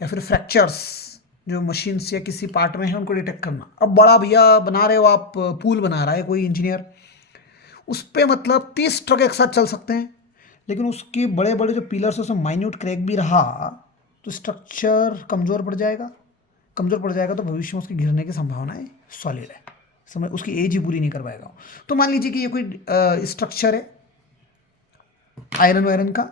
या फिर फ्रैक्चर्स जो मशीन्स या किसी पार्ट में है उनको डिटेक्ट करना। अब बड़ा भैया बना रहे हो आप, पुल बना रहा है कोई इंजीनियर, उस पर मतलब 30 ट्रक एक साथ चल सकते हैं, लेकिन उसके बड़े बड़े जो पिलर्स है उसमें माइन्यूट क्रैक भी रहा तो स्ट्रक्चर कमज़ोर पड़ जाएगा। कमज़ोर पड़ जाएगा तो भविष्य में उसके गिरने की संभावनाएं सॉलिड है, समझ, उसकी एज ही पूरी नहीं कर पाएगा। तो मान लीजिए कि ये कोई स्ट्रक्चर है आयरन वायरन का,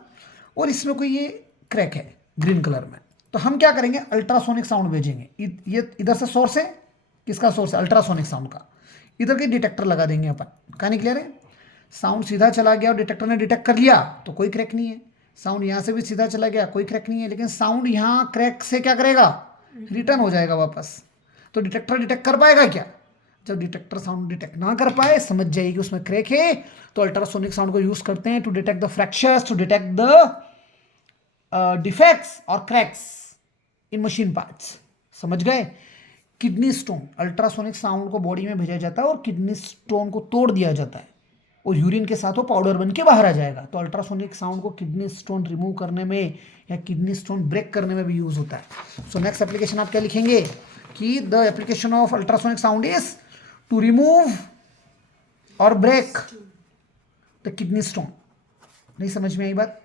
और इसमें कोई ये क्रैक है ग्रीन कलर में, तो हम क्या करेंगे? अल्ट्रासोनिक साउंड भेजेंगे। ये इधर से सोर्स है, किसका सोर्स है? अल्ट्रासोनिक साउंड का। इधर के डिटेक्टर लगा देंगे अपन। कहानी क्लियर है? साउंड सीधा चला गया और डिटेक्टर ने डिटेक्ट कर लिया तो कोई क्रैक नहीं है। साउंड यहाँ से भी सीधा चला गया, कोई क्रैक नहीं है, लेकिन साउंड यहाँ क्रैक से क्या करेगा, रिटर्न हो जाएगा वापस। तो डिटेक्टर डिटेक्ट कर पाएगा क्या? जब डिटेक्टर साउंड डिटेक्ट ना कर पाए, समझ जाएगी उसमें क्रैक है, तो अल्ट्रासोनिक साउंड को यूज करते हैं to detect the fractures, to detect the defects और क्रैक्स इन मशीन पार्ट्स। समझ गए? किडनी स्टोन, अल्ट्रासोनिक साउंड को बॉडी में भेजा जाता है और किडनी स्टोन को तोड़ दिया जाता है और यूरिन के साथ वो पाउडर बन के बाहर आ जाएगा। तो अल्ट्रासोनिक साउंड को किडनी स्टोन रिमूव करने में या किडनी स्टोन ब्रेक करने में भी यूज होता है। सो नेक्स्ट एप्लीकेशन आप क्या लिखेंगे कि the application of ultrasonic sound is to remove और ब्रेक द किडनी स्टोन। नहीं समझ में आई बात?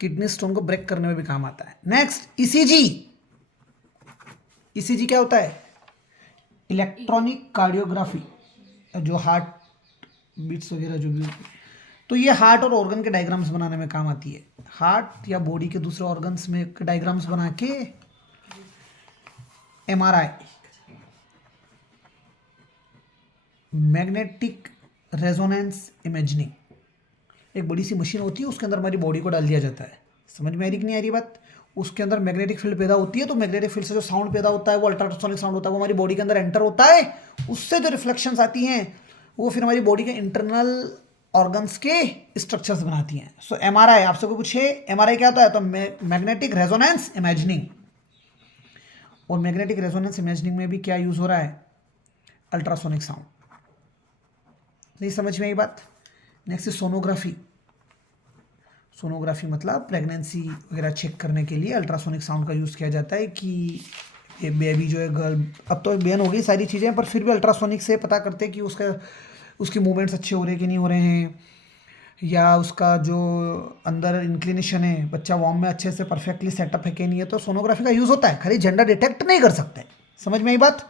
किडनी स्टोन को ब्रेक करने में भी काम आता है। Next ECG. ईसीजी क्या होता है? इलेक्ट्रॉनिक कार्डियोग्राफी, जो हार्ट बीट्स वगैरह जो भी होती है, तो ये हार्ट और ऑर्गन के डायग्राम्स बनाने में काम आती है। हार्ट या बॉडी के दूसरे ऑर्गन्स में डायग्राम्स बना के एमआरआई, मैग्नेटिक रेजोनेंस इमेजिंग, एक बड़ी सी मशीन होती है, उसके अंदर हमारी बॉडी को डाल दिया जाता है। समझ में आ रही कि नहीं आ रही बात? उसके अंदर मैग्नेटिक फील्ड पैदा होती है, तो मैग्नेटिक फील्ड से जो साउंड पैदा होता है वो अल्ट्रासोनिक साउंड होता है, वो हमारी बॉडी के अंदर एंटर होता है। उससे जो रिफ्लेक्शंस आती हैं वो फिर हमारी बॉडी के इंटरनल ऑर्गन्स के स्ट्रक्चर्स बनाती हैं। सो एमआरआई, आपसे कोई पूछे एमआरआई क्या होता है, तो मैग्नेटिक रेजोनेंस इमेजिंग। और मैग्नेटिक रेजोनेंस इमेजिंग में भी क्या यूज हो रहा है? Ultrasonic sound. नहीं समझ में आई बात? Next sonography. सोनोग्राफी मतलब प्रेगनेंसी वगैरह चेक करने के लिए अल्ट्रासोनिक साउंड का यूज़ किया जाता है कि ये बेबी जो है, गर्ल, अब तो बैन हो गई सारी चीज़ें, पर फिर भी अल्ट्रासोनिक से पता करते हैं कि उसके मूवमेंट्स अच्छे हो रहे हैं कि नहीं हो रहे हैं, या उसका जो अंदर इंक्लिनेशन है, बच्चा वॉर्म में अच्छे से परफेक्टली सेटअप है कि नहीं है। तो सोनोग्राफी का यूज़ होता है, खाली जेंडर डिटेक्ट नहीं कर सकते। समझ में आई बात?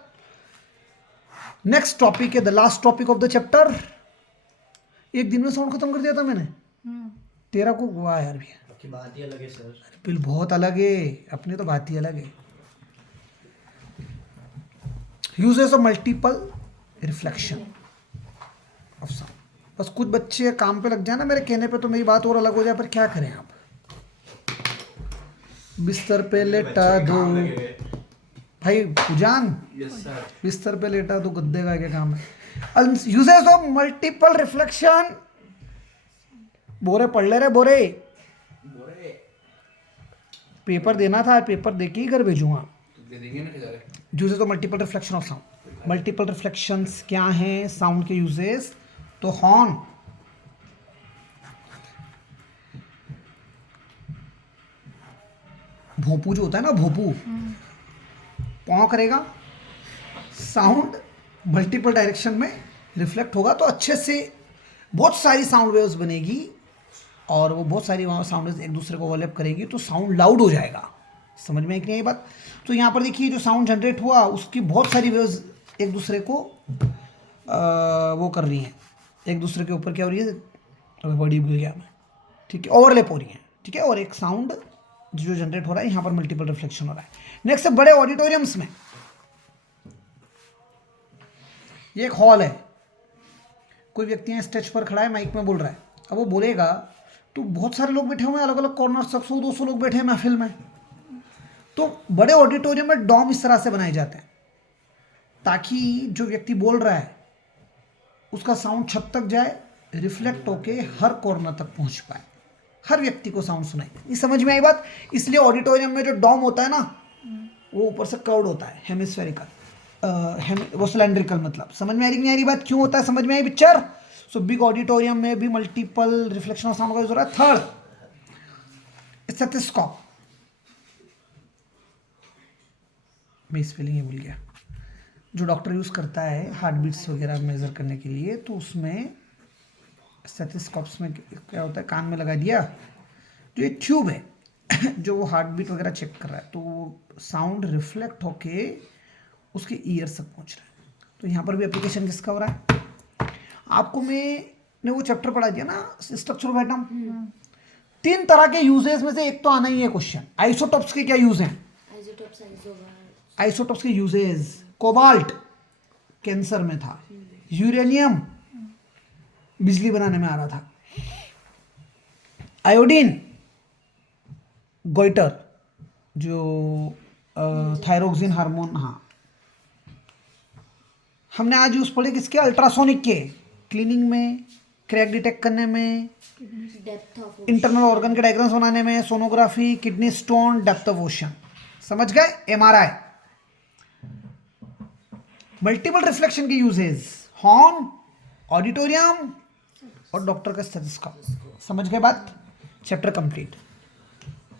नेक्स्ट टॉपिक है the last topic of the chapter. एक दिन में साउंड खत्म कर दिया था मैंने, तेरा को वाह यार भैया, आपकी बात ही अलग है सर। बिल बहुत अलग है, अपनी तो बात ही अलग है। Uses of multiple reflection of sound. बस कुछ बच्चे काम पे लग जाए ना मेरे कहने पे, तो मेरी बात और अलग हो जाए, पर क्या करें आप। बिस्तर पे लेटा दो भाई पूजान, यस सर। बिस्तर पे लेटा दो, गद्दे का क्या काम है। Uses of multiple reflection. बोरे पढ़ ले रहे बोरे, पेपर देना था, पेपर देके ही घर भेजूंगा। दे देंगे ना किधर है? Uses of multiple reflection of sound. Multiple reflections क्या हैं साउंड के यूजेस? तो हॉर्न, भोंपू जो होता है ना, भोंपू पौ करेगा, साउंड मल्टीपल डायरेक्शन में रिफ्लेक्ट होगा, तो अच्छे से बहुत सारी साउंड वेव्स बनेगी और वो बहुत सारी साउंड वेव्स एक दूसरे को ओवरलैप करेगी, तो साउंड लाउड हो जाएगा। समझ में एक नहीं आई बात? तो यहाँ पर देखिए जो साउंड जनरेट हुआ उसकी बहुत सारी वेव्स एक दूसरे को वो कर रही हैं, एक दूसरे के ऊपर क्या हो रही है, बड़ी भूल गया मैं, ठीक है, ओवरलैप हो रही हैं, ठीक है। और एक साउंड जो जनरेट हो रहा है, यहाँ पर मल्टीपल रिफ्लेक्शन हो रहा है। नेक्स्ट बड़े ऑडिटोरियम्स में, ये एक हॉल है, कोई व्यक्ति यहाँ स्टेज पर खड़ा है, माइक में बोल रहा है, अब वो बोलेगा तो बहुत सारे लोग बैठे हुए हैं, अलग अलग कॉर्नर, 100-200 लोग बैठे हैं महफिल में। तो बड़े ऑडिटोरियम में डॉम इस तरह से बनाए जाते हैं ताकि जो व्यक्ति बोल रहा है उसका साउंड छत तक जाए, रिफ्लेक्ट होके हर कॉर्नर तक पहुंच पाए, हर व्यक्ति को साउंड सुनाई। ये समझ में आई बात? इसलिए ऑडिटोरियम में जो डॉम होता है ना, वो ऊपर से कर्व्ड होता है, हेमिस्फेरिकल, वो सिलेंड्रिकल, मतलब समझ में आ रही नहीं आ रही बात? क्यों होता है, समझ में आई पिक्चर? सो बिग ऑडिटोरियम में भी मल्टीपल रिफ्लेक्शन ऑफ साउंड का यूज हो रहा है। Third, stethoscope. मैं स्पेलिंग ये भूल गया, जो डॉक्टर यूज करता है हार्ट बीट्स वगैरह मेजर करने के लिए, तो उसमें स्टेथोस्कोप्स में क्या होता है, कान में लगा दिया, जो एक ट्यूब है जो वो हार्ट बीट वगैरह चेक कर रहा है, तो वो साउंड रिफ्लेक्ट होके उसके ईयर तक पहुंच रहा है। तो यहाँ पर भी एप्लीकेशन किसका हो रहा है? आपको मैंने वो चैप्टर पढ़ा दिया ना, स्ट्रक्चर ऑफ एटम। 3 तरह के यूजेस में से एक तो आना ही है क्वेश्चन। आइसोटॉप्स के क्या यूज हैं? आइसोटॉप्स, आइसोबार, आइसोटॉप्स के यूजेस, कोबाल्ट कैंसर में था। यूरेनियम बिजली बनाने में आ रहा था। आयोडीन गोइटर, जो थायरोक्सिन हार्मोन, हाँ। हमने आज यूज पढ़े किसके? अल्ट्रासोनिक के, क्लीनिंग में, क्रैक डिटेक्ट करने में, डेप्थ ऑफ इंटरनल ऑर्गन के डायग्राम्स बनाने में, sonography, kidney stone, depth of ocean. समझ गए? एमआरआई, मल्टीपल रिफ्लेक्शन के यूजेस, हॉर्न, ऑडिटोरियम और डॉक्टर का स्टेथोस्कोप। समझ गए बात? Chapter complete.